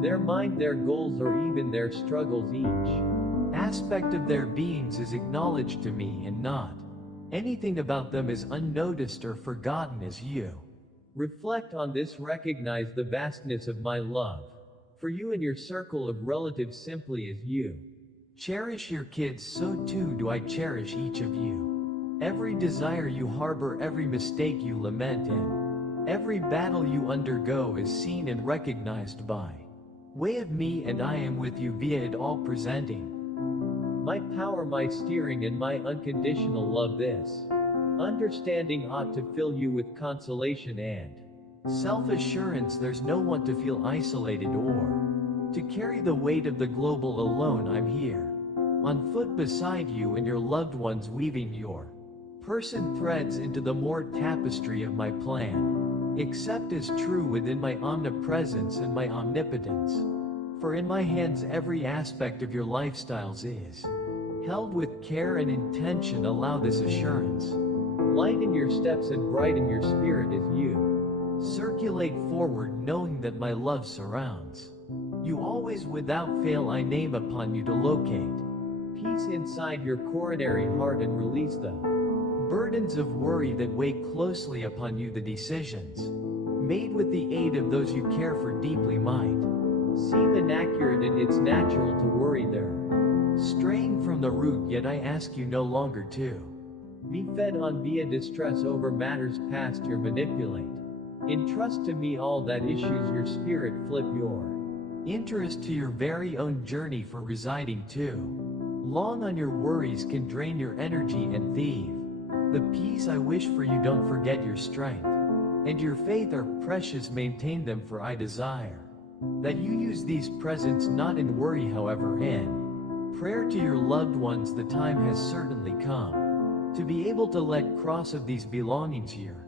their mind, their goals, or even their struggles. Each aspect of their beings is acknowledged to me, and not anything about them is unnoticed or forgotten. As you reflect on this, recognize the vastness of my love for you and your circle of relatives. Simply as you cherish your kids, so too do I cherish each of you. Every desire you harbor, every mistake you lament, and every battle you undergo is seen and recognized by way of me, and I am with you via it all, presenting my power, my steering, and my unconditional love. This understanding ought to fill you with consolation and self-assurance. There's no one to feel isolated or to carry the weight of the global alone. I'm here on foot beside you and your loved ones, weaving your person threads into the more tapestry of my plan. Accept as true within my omnipresence and my omnipotence. For in my hands every aspect of your lifestyles is held with care and intention. Allow this assurance lighten your steps and brighten your spirit as you circulate forward, knowing that my love surrounds you always without fail. I name upon you to locate peace inside your coronary heart and release the burdens of worry that weigh closely upon you. The decisions made with the aid of those you care for deeply might seem inaccurate, and it's natural to worry. They're straying from the root, yet I ask you no longer to be fed on via distress over matters past. You manipulate. Entrust to me all that issues your spirit. Flip your interest to your very own journey, for residing too long on your worries can drain your energy and thieve the peace I wish for you. Don't forget your strength and your faith are precious. Maintain them, for I desire that you use these presents not in worry, however in prayer to your loved ones. The time has certainly come to be able to let cross of these belongings you're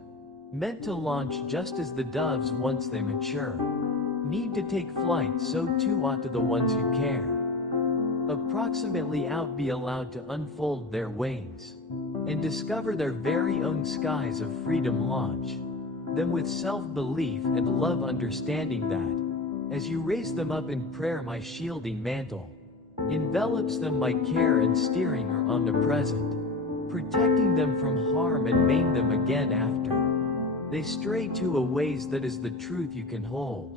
meant to launch, just as the doves, once they mature, need to take flight, so too ought to the ones who care approximately out be allowed to unfold their wings and discover their very own skies of freedom. Launch them with self-belief and love, understanding that as you raise them up in prayer, my shielding mantle envelops them. My care and steering are omnipresent, protecting them from harm and maim them again after they stray to a ways. That is the truth you can hold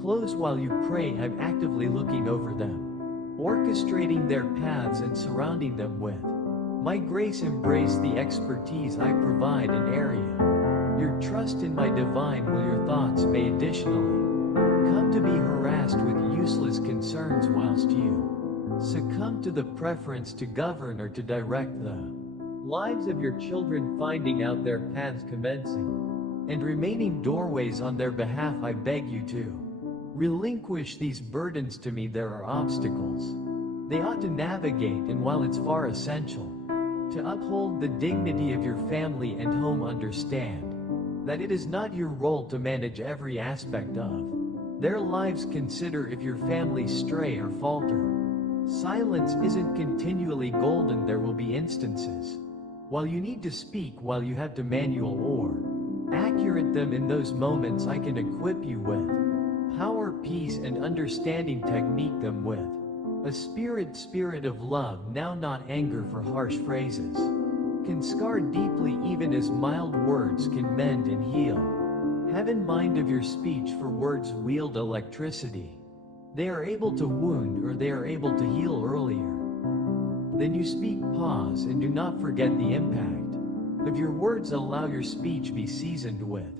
close while you pray. I'm actively looking over them, orchestrating their paths and surrounding them with my grace. Embrace the expertise I provide in area your trust in my divine will. Your thoughts may additionally come to be harassed with useless concerns, whilst you succumb to the preference to govern or to direct the lives of your children finding out their paths commencing, and remaining doorways on their behalf. I beg you to relinquish these burdens to me. There are obstacles they ought to navigate, and while it's far essential to uphold the dignity of your family and home, understand that it is not your role to manage every aspect of their lives. Consider if your family stray or falter. Silence isn't continually golden. There will be instances while you need to speak, while you have to manual or accurate them. In those moments I can equip you with power, peace, and understanding. Technique them with a spirit of love, now not anger, for harsh phrases can scar deeply, even as mild words can mend and heal. Have in mind of your speech, for words wield electricity. They are able to wound, or they are able to heal earlier than you speak. Pause and do not forget the impact of your words. Allow your speech be seasoned with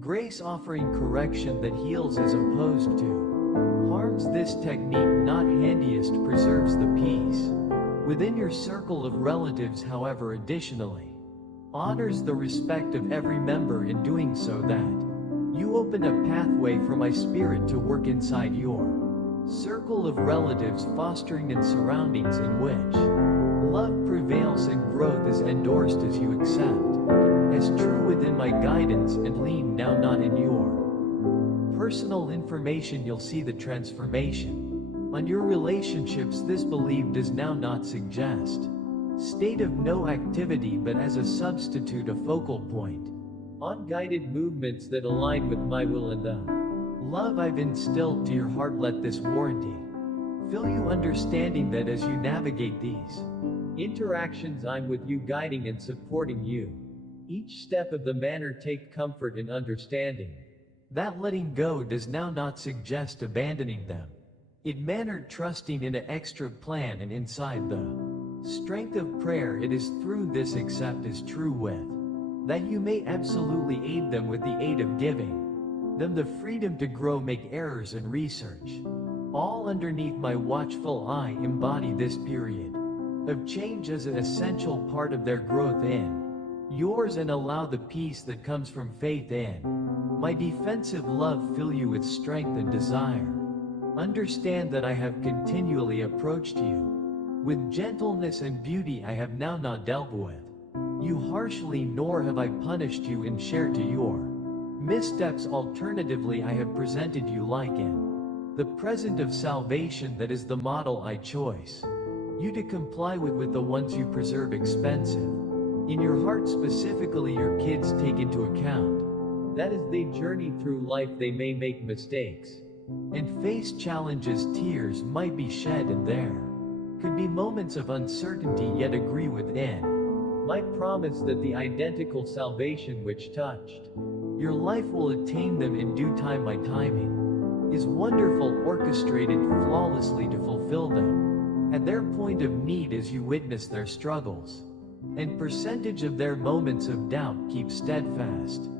grace, offering correction that heals as opposed to harms. This technique, not handiest, preserves the peace within your circle of relatives, however, additionally honors the respect of every member. In doing so, that you open a pathway for my spirit to work inside your circle of relatives, fostering in surroundings in which love prevails and growth is endorsed as you accept as true within my guidance and lean now not in your personal information. You'll see the transformation on your relationships. This belief does now not suggest state of no activity, but as a substitute, a focal point on guided movements that align with my will and the love I've instilled to your heart. Let this warranty fill you, understanding that as you navigate these interactions, I'm with you, guiding and supporting you each step of the manner. Take comfort in understanding that letting go does now not suggest abandoning them. It mannered trusting in an extra plan, and inside the strength of prayer. It is through this accept as true with that you may absolutely aid them with the aid of giving them the freedom to grow, make errors and research, all underneath my watchful eye. Embody this period of change as an essential part of their growth in yours, and allow the peace that comes from faith in my defensive love fill you with strength and desire. Understand that I have continually approached you with gentleness and beauty. I have now not dealt with you harshly, nor have I punished you and shared to your missteps. Alternatively, I have presented you like in the present of salvation. That is the model I choice you to comply with the ones you preserve expensive in your heart. Specifically, your kids take into account that as they journey through life they may make mistakes and face challenges. Tears might be shed, and there could be moments of uncertainty, yet agree within my promise that the identical salvation which touched your life will attain them in due time. My timing is wonderful, orchestrated flawlessly to fulfill them at their point of need. As you witness their struggles and percentage of their moments of doubt, keep steadfast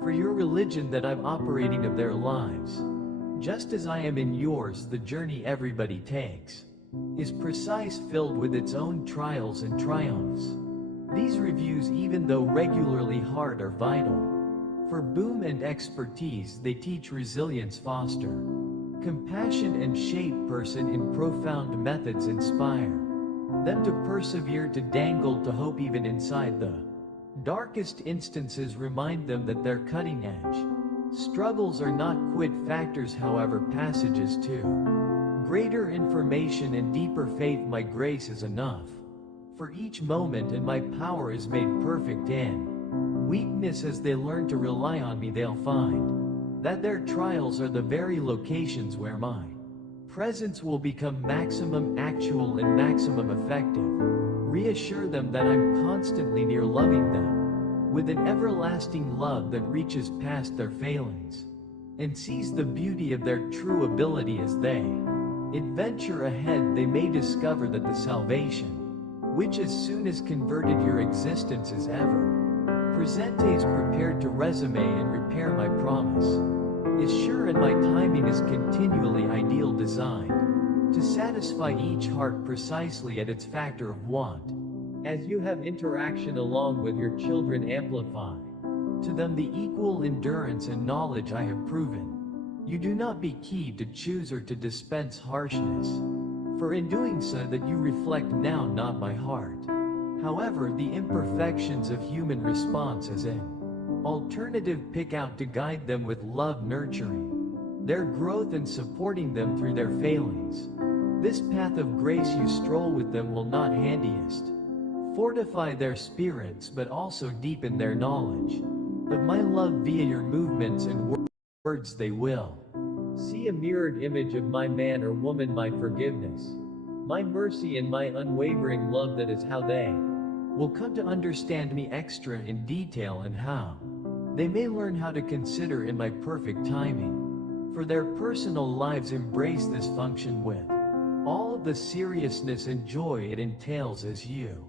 for your religion that I'm operating of their lives, just as I am in yours. The journey everybody takes is precise, filled with its own trials and triumphs. These reviews, even though regularly hard, are vital for boom and expertise. They teach resilience, foster compassion, and shape person in profound methods. Inspire them to persevere, to dangle, to hope even inside the darkest instances. Remind them that their cutting edge struggles are not quit factors, however, passages to greater information and deeper faith. My grace is enough for each moment, and my power is made perfect in weakness. As they learn to rely on me, they'll find that their trials are the very locations where my presence will become maximum actual and maximum effective. Reassure them that I'm constantly near, loving them with an everlasting love that reaches past their failings and sees the beauty of their true ability. As they adventure ahead, they may discover that the salvation which as soon as converted your existence as ever present is prepared to resume and repair. My promise is sure, and my timing is continually ideal, designed to satisfy each heart precisely at its factor of want As you have interaction along with your children, amplify to them the equal endurance and knowledge I have proven. You do not be key to choose or to dispense harshness, for in doing so that you reflect now not my heart. However, the imperfections of human response as an alternative pick out to guide them with love, nurturing their growth and supporting them through their failings. This path of grace you stroll with them will not handiest fortify their spirits but also deepen their knowledge of my love via your movements and words. They will see a mirrored image of my man or woman, my forgiveness, my mercy and my unwavering love. That is how they will come to understand me extra in detail and how they may learn how to consider in my perfect timing. For their personal lives embrace this function with all of the seriousness and joy it entails as you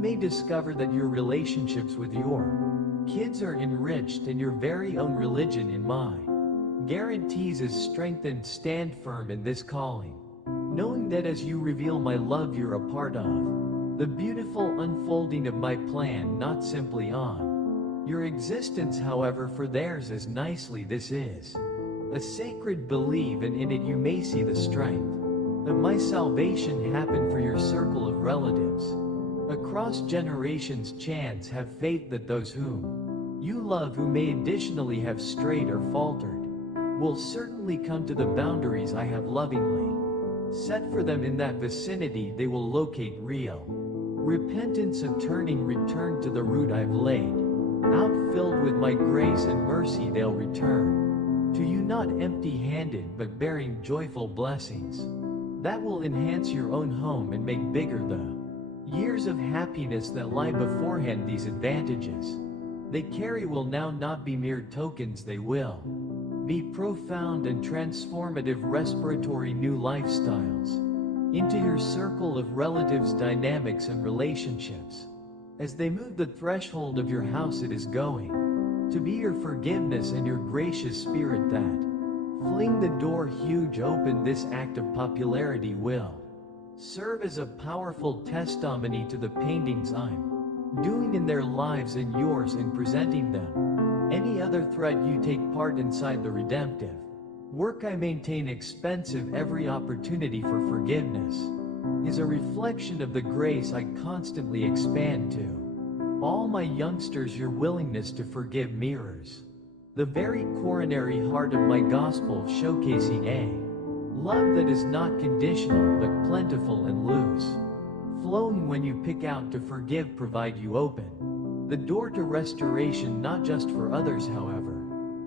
may discover that your relationships with your kids are enriched and your very own religion in my guarantees is strengthened. Stand firm in this calling, knowing that as you reveal my love you're a part of the beautiful unfolding of my plan, not simply on your existence however for theirs as nicely. This is a sacred belief, and in it you may see the strength of my salvation happen for your circle of relatives across generations. Chance have faith that those whom you love, who may additionally have strayed or faltered, will certainly come to the boundaries I have lovingly set for them. In that vicinity they will locate real repentance of turning, return to the route I've laid out. Filled with my grace and mercy they'll return to you not empty-handed but bearing joyful blessings that will enhance your own home and make bigger the years of happiness that lie beforehand. These advantages they carry will now not be mere tokens, they will be profound and transformative respiratory new lifestyles into your circle of relatives, dynamics and relationships. As they move the threshold of your house, it is going to be your forgiveness and your gracious spirit that fling the door huge open. This act of popularity will serve as a powerful testimony to the paintings I'm doing in their lives and yours in presenting them any other threat you take part inside the redemptive work I maintain. Expensive every opportunity for forgiveness is a reflection of the grace I constantly expand to all my youngsters. Your willingness to forgive mirrors the very coronary heart of my gospel, showcasing a love that is not conditional but plentiful and loose flowing. When you pick out to forgive, provide you open the door to restoration, not just for others however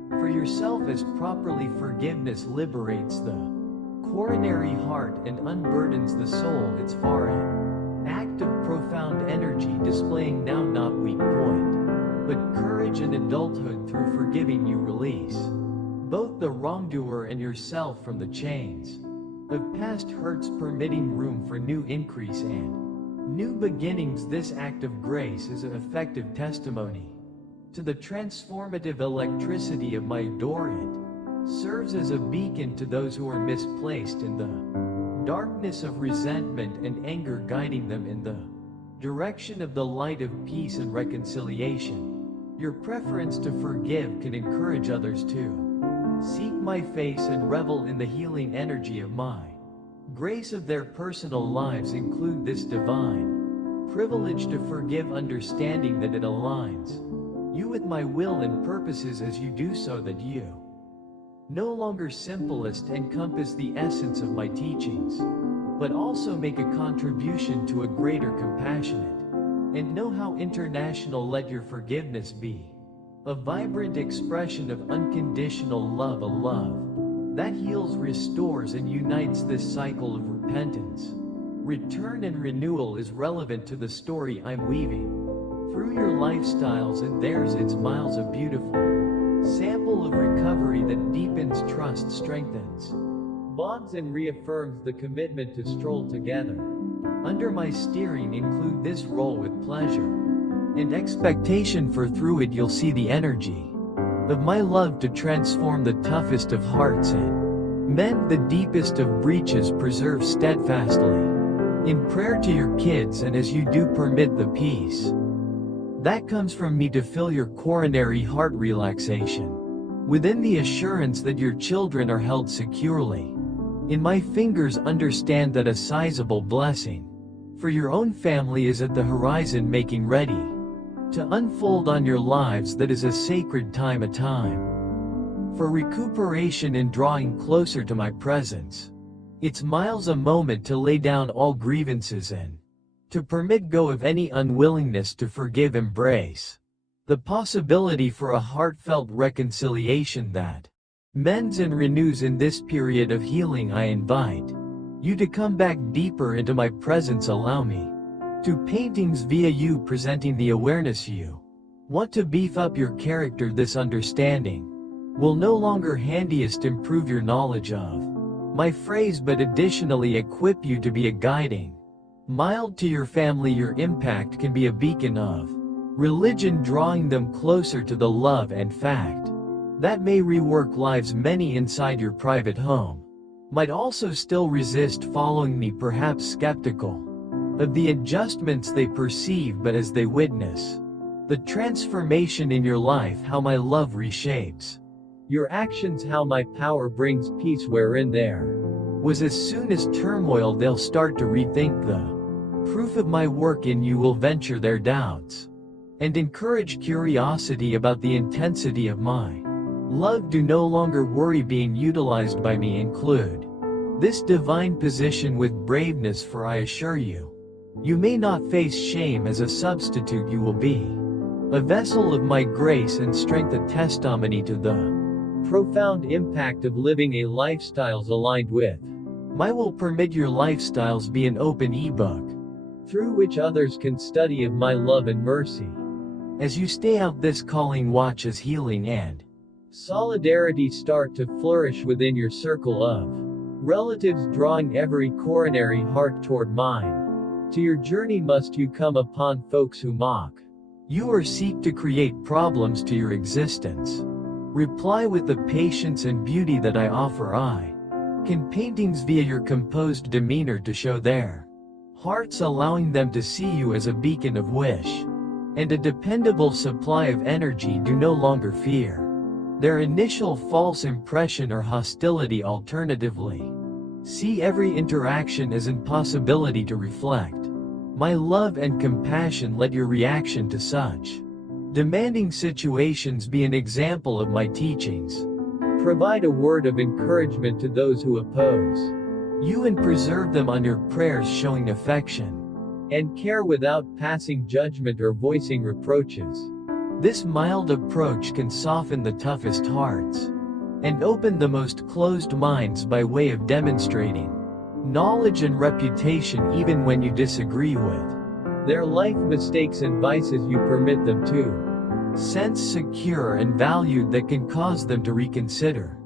for yourself, as properly forgiveness liberates the coronary heart and unburdens the soul. It's far an act of profound energy, displaying now not weak point but courage and adulthood. Through forgiving you release both the wrongdoer and yourself from the chains of past hurts, permitting room for new increase and new beginnings. This act of grace is an effective testimony to the transformative electricity of my door. It serves as a beacon to those who are misplaced in the darkness of resentment and anger, guiding them in the direction of the light of peace and reconciliation. Your preference to forgive can encourage others to seek my face and revel in the healing energy of my grace of their personal lives. Include this divine privilege to forgive, understanding that it aligns you with my will and purposes as you do so, that you no longer simplest encompass the essence of my teachings, but also make a contribution to a greater compassionate and know how international. Let your forgiveness be a vibrant expression of unconditional love, a love that heals, restores, and unites. This cycle of repentance, return, and renewal is relevant to the story I'm weaving through your lifestyles and theirs. It's miles of beautiful sample of recovery that deepens trust, strengthens bonds, and reaffirms the commitment to stroll together under my steering. Include this role with pleasure and expectation, for through it you'll see the energy of my love to transform the toughest of hearts and mend the deepest of breaches. Preserve steadfastly in prayer to your kids, and as you do, permit the peace that comes from me to fill your coronary heart relaxation, within the assurance that your children are held securely in my fingers. Understand that a sizable blessing for your own family is at the horizon, making ready to unfold on your lives. That is a sacred time, a time for recuperation and drawing closer to my presence. It's miles a moment to lay down all grievances and to permit go of any unwillingness to forgive. Embrace the possibility for a heartfelt reconciliation that mends and renews. In this period of healing, I invite you to come back deeper into my presence. Allow me to paintings via you, presenting the awareness you want to beef up your character. This understanding will no longer handiest improve your knowledge of my phrase, but additionally equip you to be a guiding mild to your family. Your impact can be a beacon of religion, drawing them closer to the love and fact that may rework lives. Many inside your private home might also still resist following me, perhaps skeptical of the adjustments they perceive, but as they witness the transformation in your life, how my love reshapes your actions, how my power brings peace wherein there was as soon as turmoil, they'll start to rethink the proof of my work in you, will venture their doubts and encourage curiosity about the intensity of my love. Do no longer worry being utilized by me. Include this divine position with braveness, for I assure you, you may not face shame. As a substitute, you will be a vessel of my grace and strength, a testimony to the profound impact of living a lifestyles aligned with my will. Permit your lifestyles be an open ebook through which others can study of my love and mercy. As you stay out this calling, watch as healing and solidarity start to flourish within your circle of relatives, drawing every coronary heart toward mine. To your journey must you come upon folks who mock you or seek to create problems to your existence. Reply with the patience and beauty that I offer. I can paintings via your composed demeanor to show their hearts, allowing them to see you as a beacon of wish and a dependable supply of energy. Do no longer fear their initial false impression or hostility. Alternatively, see every interaction as impossibility to reflect my love and compassion. Let your reaction to such demanding situations be an example of my teachings. Provide a word of encouragement to those who oppose you and preserve them on your prayers, showing affection and care without passing judgment or voicing reproaches. This mild approach can soften the toughest hearts and open the most closed minds by way of demonstrating knowledge and reputation. Even when you disagree with their life mistakes and vices, you permit them to sense secure and valued, that can cause them to reconsider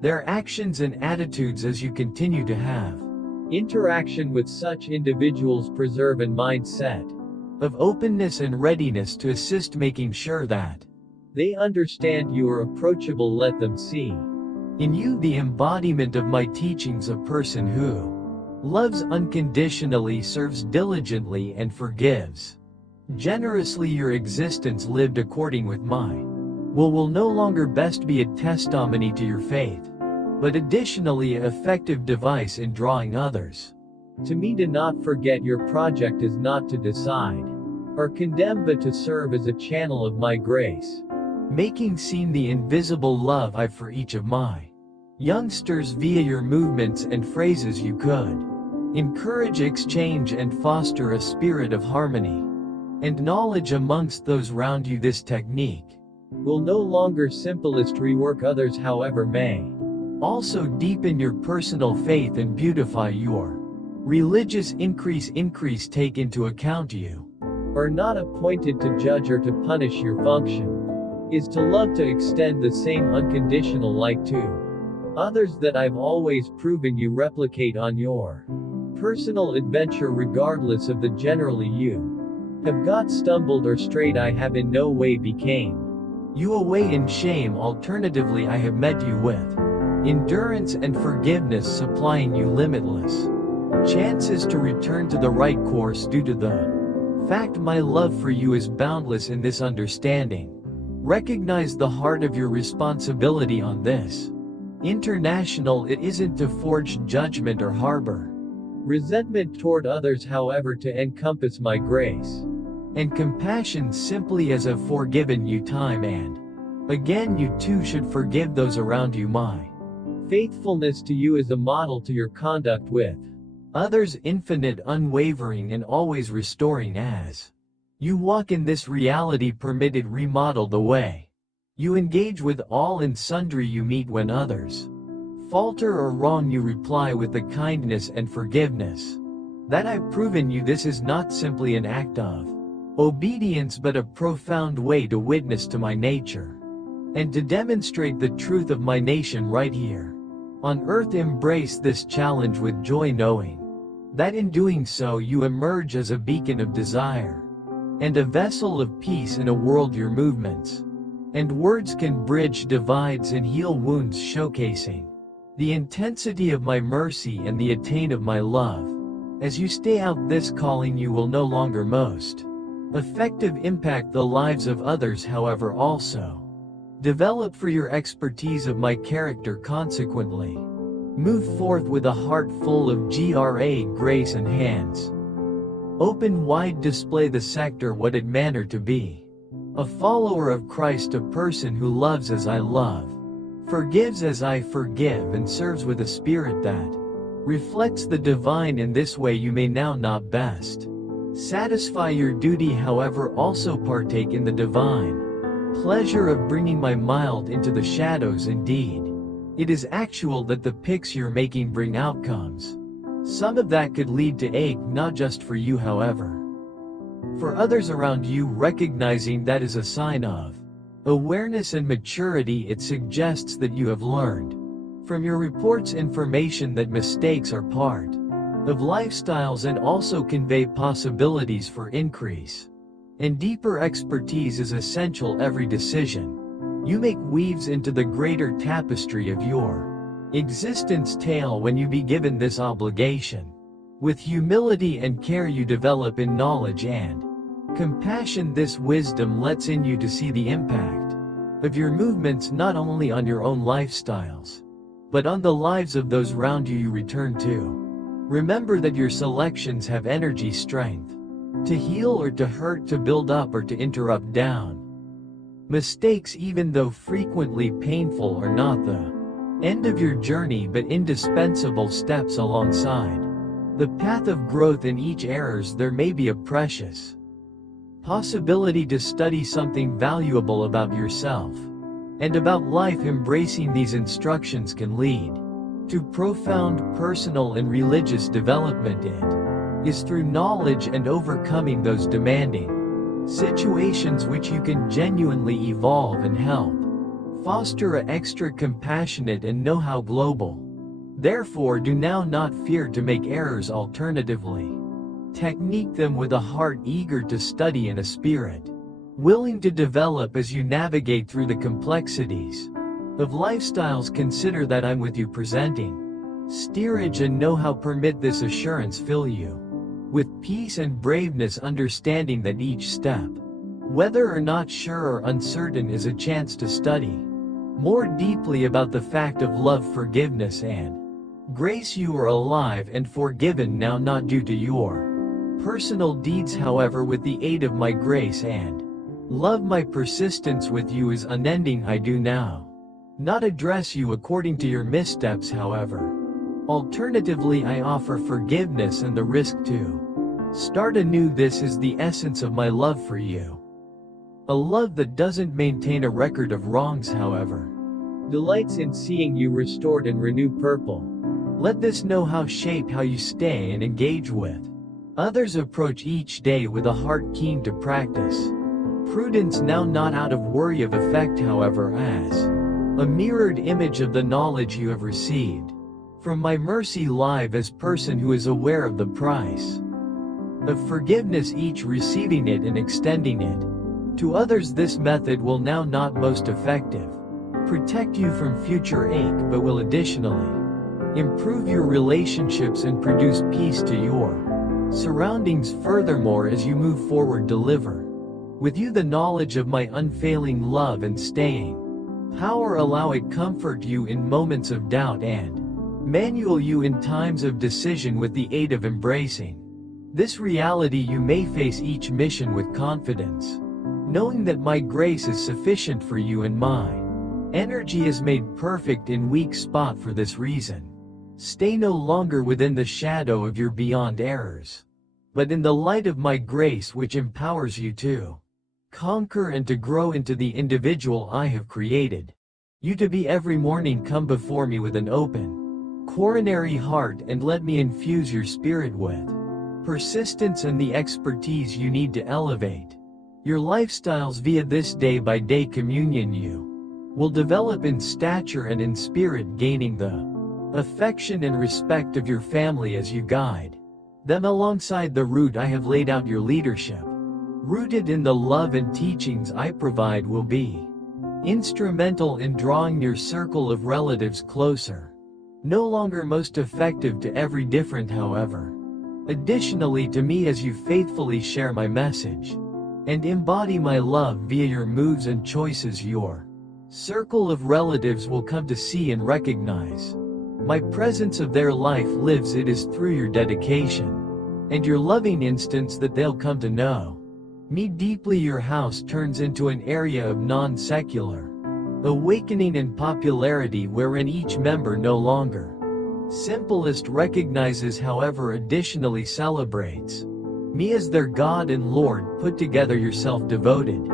their actions and attitudes. As you continue to have interaction with such individuals, preserve a mindset of openness and readiness to assist, making sure that they understand you are approachable. Let them see in you the embodiment of my teachings, a person who loves unconditionally, serves diligently, and forgives generously. Your existence lived according with my will no longer best be a testimony to your faith, but additionally an effective device in drawing others to me. Do not forget your project is not to decide or condemn, but to serve as a channel of my grace, making seen the invisible love I for each of my youngsters. Via your movements and phrases you could encourage exchange and foster a spirit of harmony and knowledge amongst those round you. This technique will no longer simplest rework others, however may also deepen your personal faith and beautify your religious increase. Take into account you are not appointed to judge or to punish. Your function is to love, to extend the same unconditional like to others that I've always proven you replicate on your personal adventure. Regardless of the generally you have got stumbled or strayed, I have in no way became you away in shame. Alternatively, I have met you with endurance and forgiveness, supplying you limitless chances to return to the right course due to the fact my love for you is boundless. In this understanding, recognize the heart of your responsibility on this. International, it isn't to forge judgment or harbor resentment toward others, however, to encompass my grace and compassion simply as I've forgiven you time and again. You too should forgive those around you. My faithfulness to you is a model to your conduct with others, infinite, unwavering, and always restoring. As you walk in this reality, permitted, remodel the way you engage with all and sundry you meet. When others falter or wrong, you reply with the kindness and forgiveness that I've proven you. This is not simply an act of obedience, but a profound way to witness to my nature and to demonstrate the truth of my nation right here on earth. Embrace this challenge with joy, knowing that in doing so you emerge as a beacon of desire and a vessel of peace in a world. Your movements and words can bridge divides and heal wounds, showcasing the intensity of my mercy and the attain of my love. As you stay out this calling, you will no longer most effective impact the lives of others, however also develop for your expertise of my character. Consequently, move forth with a heart full of grace and hands open wide, display the sector what it manner to be a follower of Christ, a person who loves as I love, forgives as I forgive, and serves with a spirit that reflects the divine. In this way you may now not best satisfy your duty, however also partake in the divine pleasure of bringing my mild into the shadows. Indeed, it is actual that the picks you're making bring outcomes. Some of that could lead to ache, not just for you, however, for others around you. Recognizing that is a sign of awareness and maturity. It suggests that you have learned from your reports information that mistakes are part of lifestyles and also convey possibilities for increase and deeper expertise is essential. Every decision you make weaves into the greater tapestry of your existence tale. When you be given this obligation with humility and care, you develop in knowledge and compassion. This wisdom lets in you to see the impact of your movements not only on your own lifestyles, but on the lives of those around you. You return to remember that your selections have energy, strength to heal or to hurt, to build up or to interrupt. Down mistakes, even though frequently painful, are not the end of your journey, but indispensable steps alongside the path of growth. In each errors there may be a precious possibility to study something valuable about yourself and about life. Embracing these instructions can lead to profound personal and religious development. It is through knowledge and overcoming those demanding situations which you can genuinely evolve and help foster a extra compassionate and know-how global. Therefore, do now not fear to make errors. Alternatively, technique them with a heart eager to study and a spirit willing to develop as you navigate through the complexities of lifestyles. Consider that I'm with you, presenting steerage and know-how. Permit this assurance fill you with peace and braveness, understanding that each step, whether or not sure or uncertain, is a chance to study more deeply about the fact of love, forgiveness, and grace. You are alive and forgiven now, not due to your personal deeds, however, with the aid of my grace and love. My persistence with you is unending. I do now not address you according to your missteps, however. Alternatively, I offer forgiveness and the risk to start anew. This is the essence of my love for you. A love that doesn't maintain a record of wrongs, however, delights in seeing you restored and renew. Purple. Let this know-how shape how you stay and engage with others. Approach each day with a heart keen to practice prudence, now not out of worry of effect, however, as a mirrored image of the knowledge you have received from my mercy. Live as person who is aware of the price of forgiveness, each receiving it and extending it to others. This method will now not most effective protect you from future ache, but will additionally improve your relationships and produce peace to your surroundings. Furthermore, as you move forward, deliver with you the knowledge of my unfailing love and staying power. Allow it comfort you in moments of doubt and manual you in times of decision. With the aid of embracing this reality, you may face each mission with confidence, knowing that my grace is sufficient for you and my energy is made perfect in weak spot. For this reason, stay no longer within the shadow of your beyond errors, but in the light of my grace, which empowers you to conquer and to grow into the individual I have created you to be. Every morning come before me with an open, coronary heart, and let me infuse your spirit with persistence and the expertise you need to elevate your lifestyles. Via this day-by-day communion, you will develop in stature and in spirit, gaining the affection and respect of your family as you guide them alongside the route I have laid out. Your leadership, rooted in the love and teachings I provide, will be instrumental in drawing your circle of relatives closer, no longer most effective to every different, however, additionally to me, as you faithfully share my message and embody my love via your moves and choices. Your circle of relatives will come to see and recognize my presence of their life lives. It is through your dedication and your loving instance that they'll come to know me deeply. Your house turns into an area of non-secular awakening and popularity, wherein each member no longer simplest recognizes, however additionally celebrates me as their God and Lord. Put together your self-devoted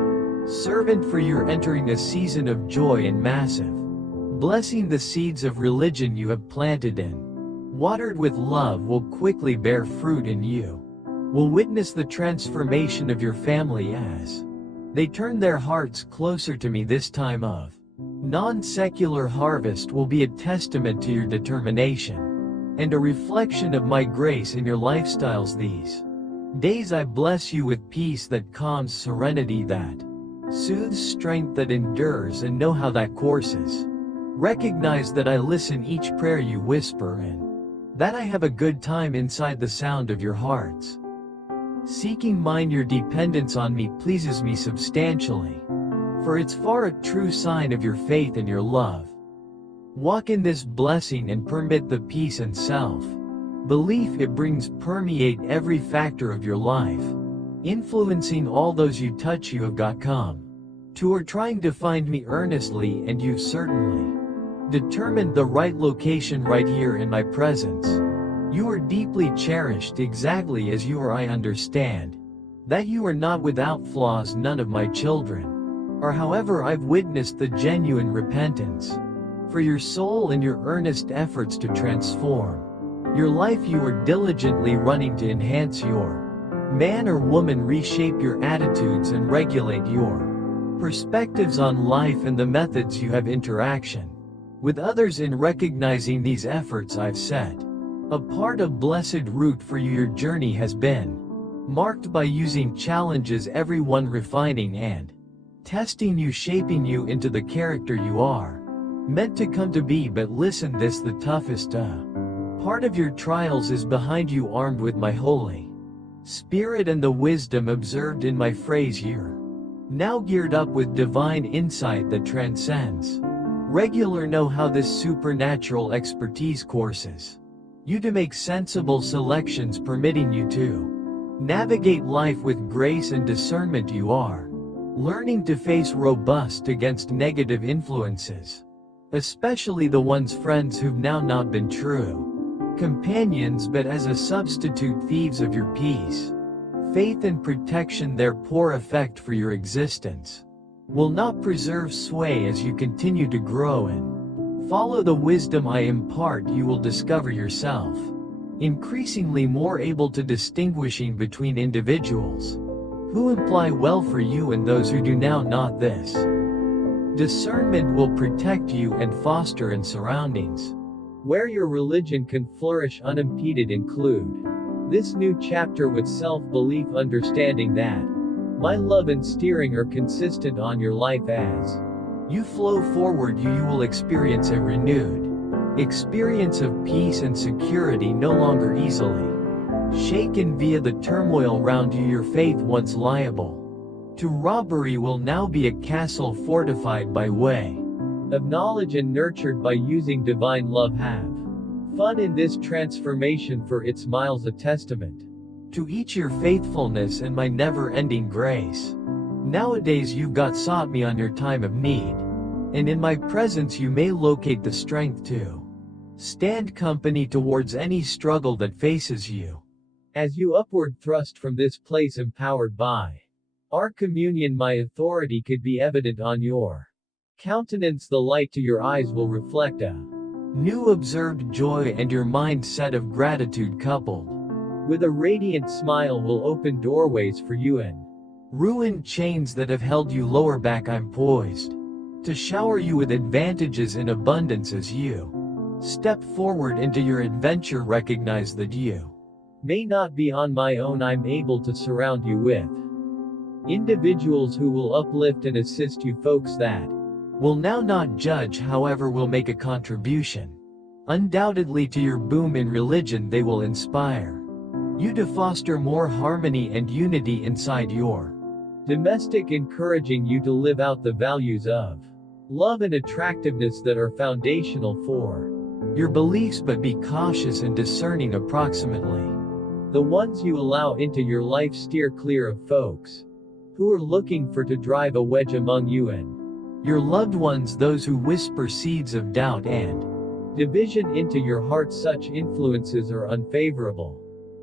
servant, for you're entering a season of joy and massive blessing. The seeds of religion you have planted and watered with love will quickly bear fruit, and you will witness the transformation of your family as they turn their hearts closer to me. This time of non-secular harvest will be a testament to your determination and a reflection of my grace in your lifestyles. These days I bless you with peace that calms, serenity that soothes, strength that endures, and know how that courses. Recognize that I listen each prayer you whisper, and that I have a good time inside the sound of your hearts. Seeking mine, your dependence on me pleases me substantially, for it's far a true sign of your faith and your love. Walk in this blessing and permit the peace and self-belief it brings permeate every factor of your life, influencing all those you touch. You have got come to or trying to find me earnestly, and you've certainly determined the right location right here in my presence. You are deeply cherished exactly as you are. I understand that you are not without flaws. None of my children are, however. I've witnessed the genuine repentance for your soul and your earnest efforts to transform your life. You are diligently running to enhance your man or woman, reshape your attitudes, and regulate your perspectives on life and the methods you have interaction with others. In recognizing these efforts, I've set apart a blessed route for you. Your journey has been marked by using challenges, everyone refining and testing you, shaping you into the character you are meant to come to be. But listen, this the toughest part of your trials is behind you, armed with my Holy Spirit and the wisdom observed in my phrase. You're now geared up with divine insight that transcends regular know-how. This supernatural expertise courses you to make sensible selections, permitting you to navigate life with grace and discernment. You are learning to face robust against negative influences, especially the ones, friends who've now not been true companions, but as a substitute thieves of your peace, faith, and protection. Their poor effect for your existence will not preserve sway. As you continue to grow and follow the wisdom I impart, you will discover yourself increasingly more able to distinguishing between individuals who imply well for you and those who do now not. This discernment will protect you and foster in surroundings where your religion can flourish unimpeded. Include this new chapter with self-belief, understanding that my love and steering are consistent on your life. As you flow forward, you will experience a renewed Experience of peace and security no longer easily shaken via the turmoil round you. Your faith once liable to robbery will now be a castle fortified by way of knowledge and nurtured by using divine love. Have fun in this transformation, for it smiles a testament to each your faithfulness and my never-ending grace. Nowadays you've got sought me on your time of need, and in my presence you may locate the strength to stand company towards any struggle that faces you. As you upward thrust from this place empowered by our communion, my authority could be evident on your countenance. The light to your eyes will reflect a new observed joy, and your mindset of gratitude coupled with a radiant smile will open doorways for you and ruin chains that have held you lower back. I'm poised to shower you with advantages in abundance as you step forward into your adventure. Recognize that you may not be on my own. I'm able to surround you with individuals who will uplift and assist you, folks that will now not judge, however will make a contribution undoubtedly to your boom in religion. They will inspire you to foster more harmony and unity inside your domestic, encouraging you to live out the values of love and attractiveness that are foundational for your beliefs. But be cautious and discerning. Approximately the ones you allow into your life. Steer clear of folks who are looking for to drive a wedge among you and your loved ones, those who whisper seeds of doubt and division into your heart. Such influences are unfavorable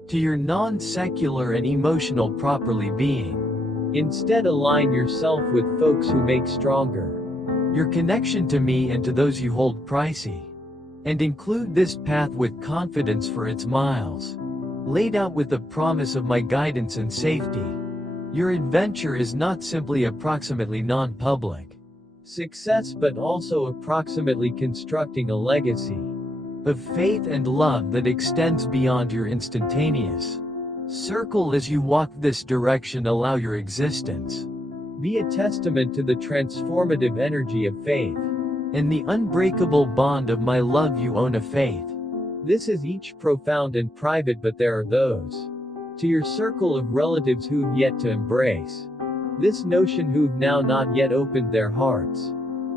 to your non-secular and emotional properly being. Instead, align yourself with folks who make stronger your connection to me and to those you hold pricey, and include this path with confidence, for its miles laid out with the promise of my guidance and safety. Your adventure is not simply approximately non-public success, but also approximately constructing a legacy of faith and love that extends beyond your instantaneous circle. As you walk this direction, allow your existence be a testament to the transformative energy of faith and the unbreakable bond of my love. You own a faith. This is each profound and private, but there are those to your circle of relatives who've yet to embrace this notion, who've now not yet opened their hearts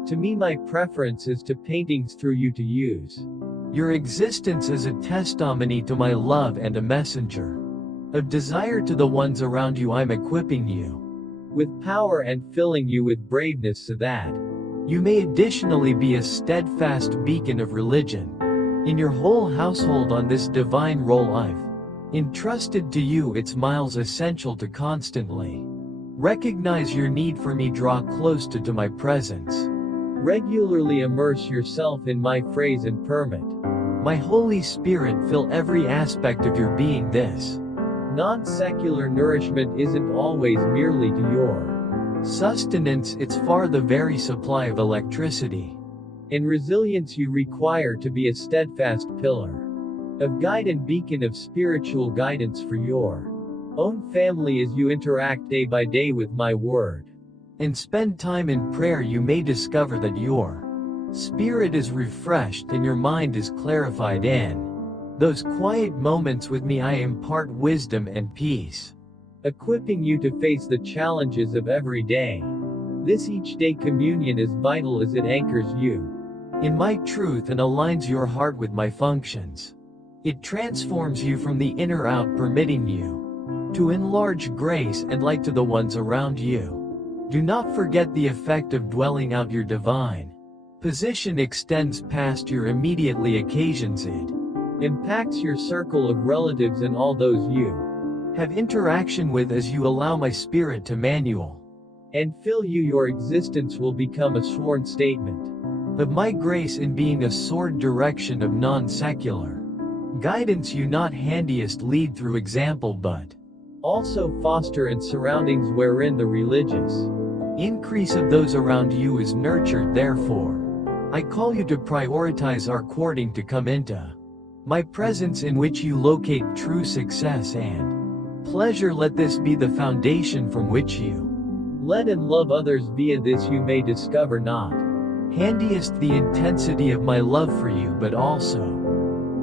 to me. My preference is to paintings through you, to use your existence as a testimony to my love and a messenger of desire to the ones around you. I'm equipping you with power and filling you with braveness, so that you may additionally be a steadfast beacon of religion in your whole household. On this divine role I've entrusted to you, it's miles essential to constantly recognize your need for me. Draw close to my presence. Regularly immerse yourself in my phrase and permit my Holy Spirit fill every aspect of your being. This non-secular nourishment isn't always merely to your sustenance, it's far the very supply of electricity and resilience you require to be a steadfast pillar of guide and beacon of spiritual guidance for your own family. As you interact day by day with my word and spend time in prayer, you may discover that your spirit is refreshed and your mind is clarified. In those quiet moments with me, I impart wisdom and peace, equipping you to face the challenges of every day. This each day communion is vital as it anchors you in my truth and aligns your heart with my functions. It transforms you from the inner out, permitting you to enlarge grace and light to the ones around you. Do not forget the effect of dwelling out your divine position extends past your immediately occasions. It impacts your circle of relatives and all those you have interaction with. As you allow my spirit to manual and fill you, your existence will become a sworn statement of my grace in being a sword direction of non-secular guidance. You not handiest lead through example, but also foster and surroundings wherein the religious increase of those around you is nurtured. Therefore, I call you to prioritize our courting, to come into my presence in which you locate true success and pleasure. Let this be the foundation from which you led and love others. Via this you may discover not handiest the intensity of my love for you, but also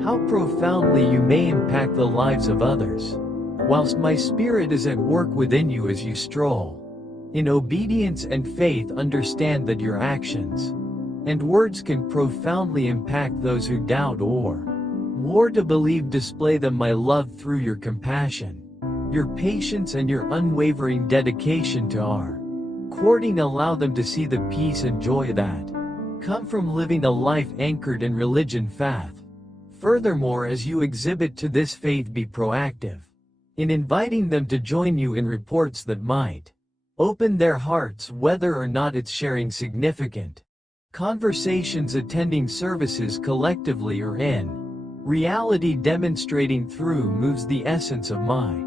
how profoundly you may impact the lives of others, whilst my spirit is at work within you as you stroll. In obedience and faith, understand that your actions and words can profoundly impact those who doubt or war to believe. Display them my love through your compassion, your patience, and your unwavering dedication to our courting. Allow them to see the peace and joy that come from living a life anchored in religion faith. Furthermore, as you exhibit to this faith, be proactive in inviting them to join you in reports that might open their hearts, whether or not it's sharing significant conversations, attending services collectively, or in reality demonstrating through moves the essence of my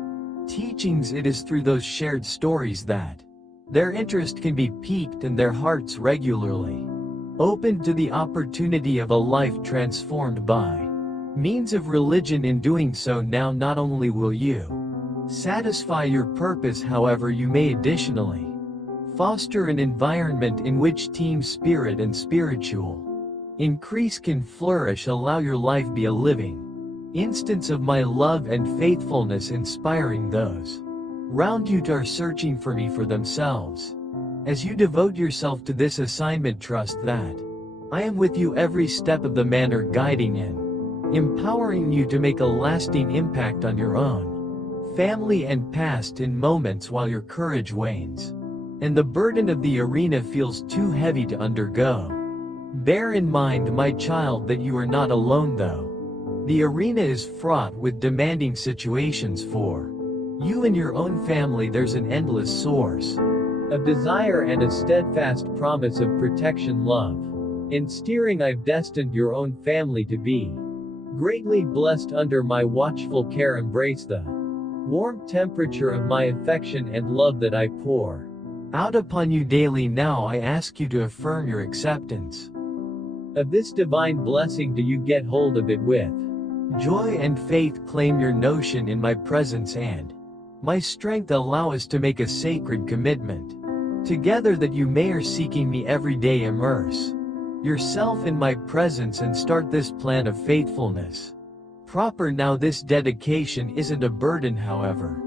teachings. It is through those shared stories that their interest can be piqued and their hearts regularly opened to the opportunity of a life transformed by means of religion. In doing so, now not only will you satisfy your purpose, however, you may additionally foster an environment in which team spirit and spiritual increase can flourish. Allow your life be a living instance of my love and faithfulness, inspiring those round you to are searching for me for themselves. As you devote yourself to this assignment, trust that I am with you every step of the manner, guiding and empowering you to make a lasting impact on your own family and past in moments while your courage wanes and the burden of the arena feels too heavy to undergo. Bear in mind, my child, that you are not alone, though the arena is fraught with demanding situations for you and your own family. There's an endless source of desire and a steadfast promise of protection, love, and steering. I've destined your own family to be greatly blessed under my watchful care. Embrace the warm temperature of my affection and love that I pour out upon you daily. Now I ask you to affirm your acceptance of this divine blessing. Do you get hold of it with joy and faith? Claim your notion in my presence and my strength. Allow us to make a sacred commitment together that you may are seeking me every day. Immerse yourself in my presence and start this plan of faithfulness proper now. This dedication isn't a burden, however,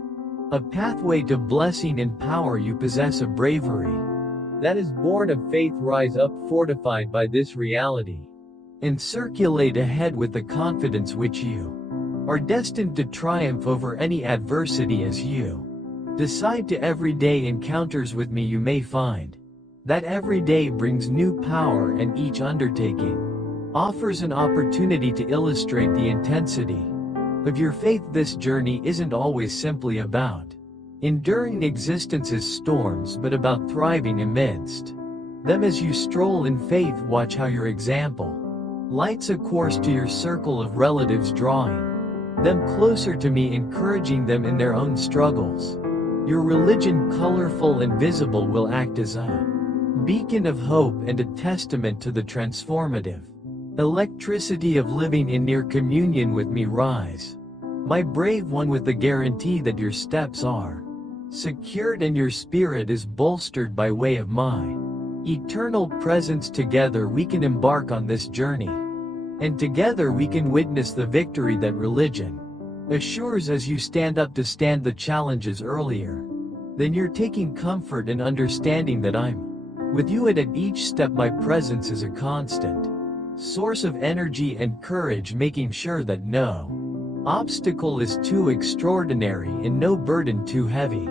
a pathway to blessing and power. You possess a bravery that is born of faith. Rise up fortified by this reality and circulate ahead with the confidence which you are destined to triumph over any adversity. As you decide to everyday encounters with me, you may find that every day brings new power and each undertaking offers an opportunity to illustrate the intensity of your faith. This journey isn't always simply about enduring existence's storms, but about thriving amidst them. As you stroll in faith, watch how your example lights a course to your circle of relatives, drawing them closer to me, encouraging them in their own struggles. Your religion, colorful and visible, will act as a beacon of hope and a testament to the transformative electricity of living in near communion with me. Rise, my brave one, with the guarantee that your steps are secured and your spirit is bolstered by way of my eternal presence. Together we can embark on this journey, and together we can witness the victory that religion assures. As you stand up to stand the challenges earlier, then you're taking comfort in understanding that I'm with you, and at each step my presence is a constant source of energy and courage, making sure that no obstacle is too extraordinary and no burden too heavy.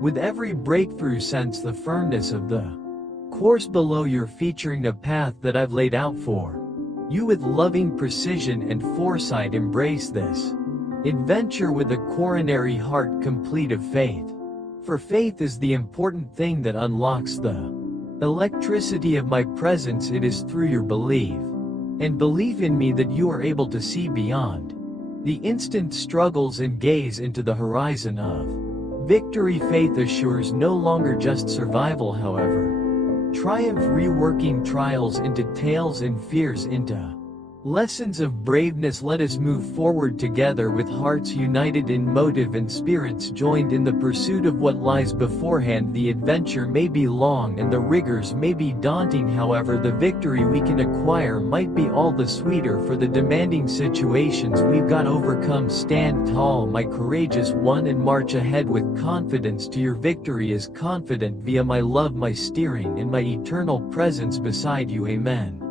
With every breakthrough, sense the firmness of the course below. You're featuring a path that I've laid out for you with loving precision and foresight. Embrace this adventure with a coronary heart complete of faith, for faith is the important thing that unlocks the electricity of my presence. It is through your belief and belief in me that you are able to see beyond the instant struggles and gaze into the horizon of victory. Faith assures no longer just survival, however, triumph, reworking trials into tales and fears into Lessons of braveness. Let us move forward together with hearts united in motive and spirits joined in the pursuit of what lies beforehand. The adventure may be long and the rigors may be daunting, however the victory we can acquire might be all the sweeter for the demanding situations we've got overcome. Stand tall, my courageous one, and march ahead with confidence to your victory. Is confident via my love, my steering, and my eternal presence beside you. Amen.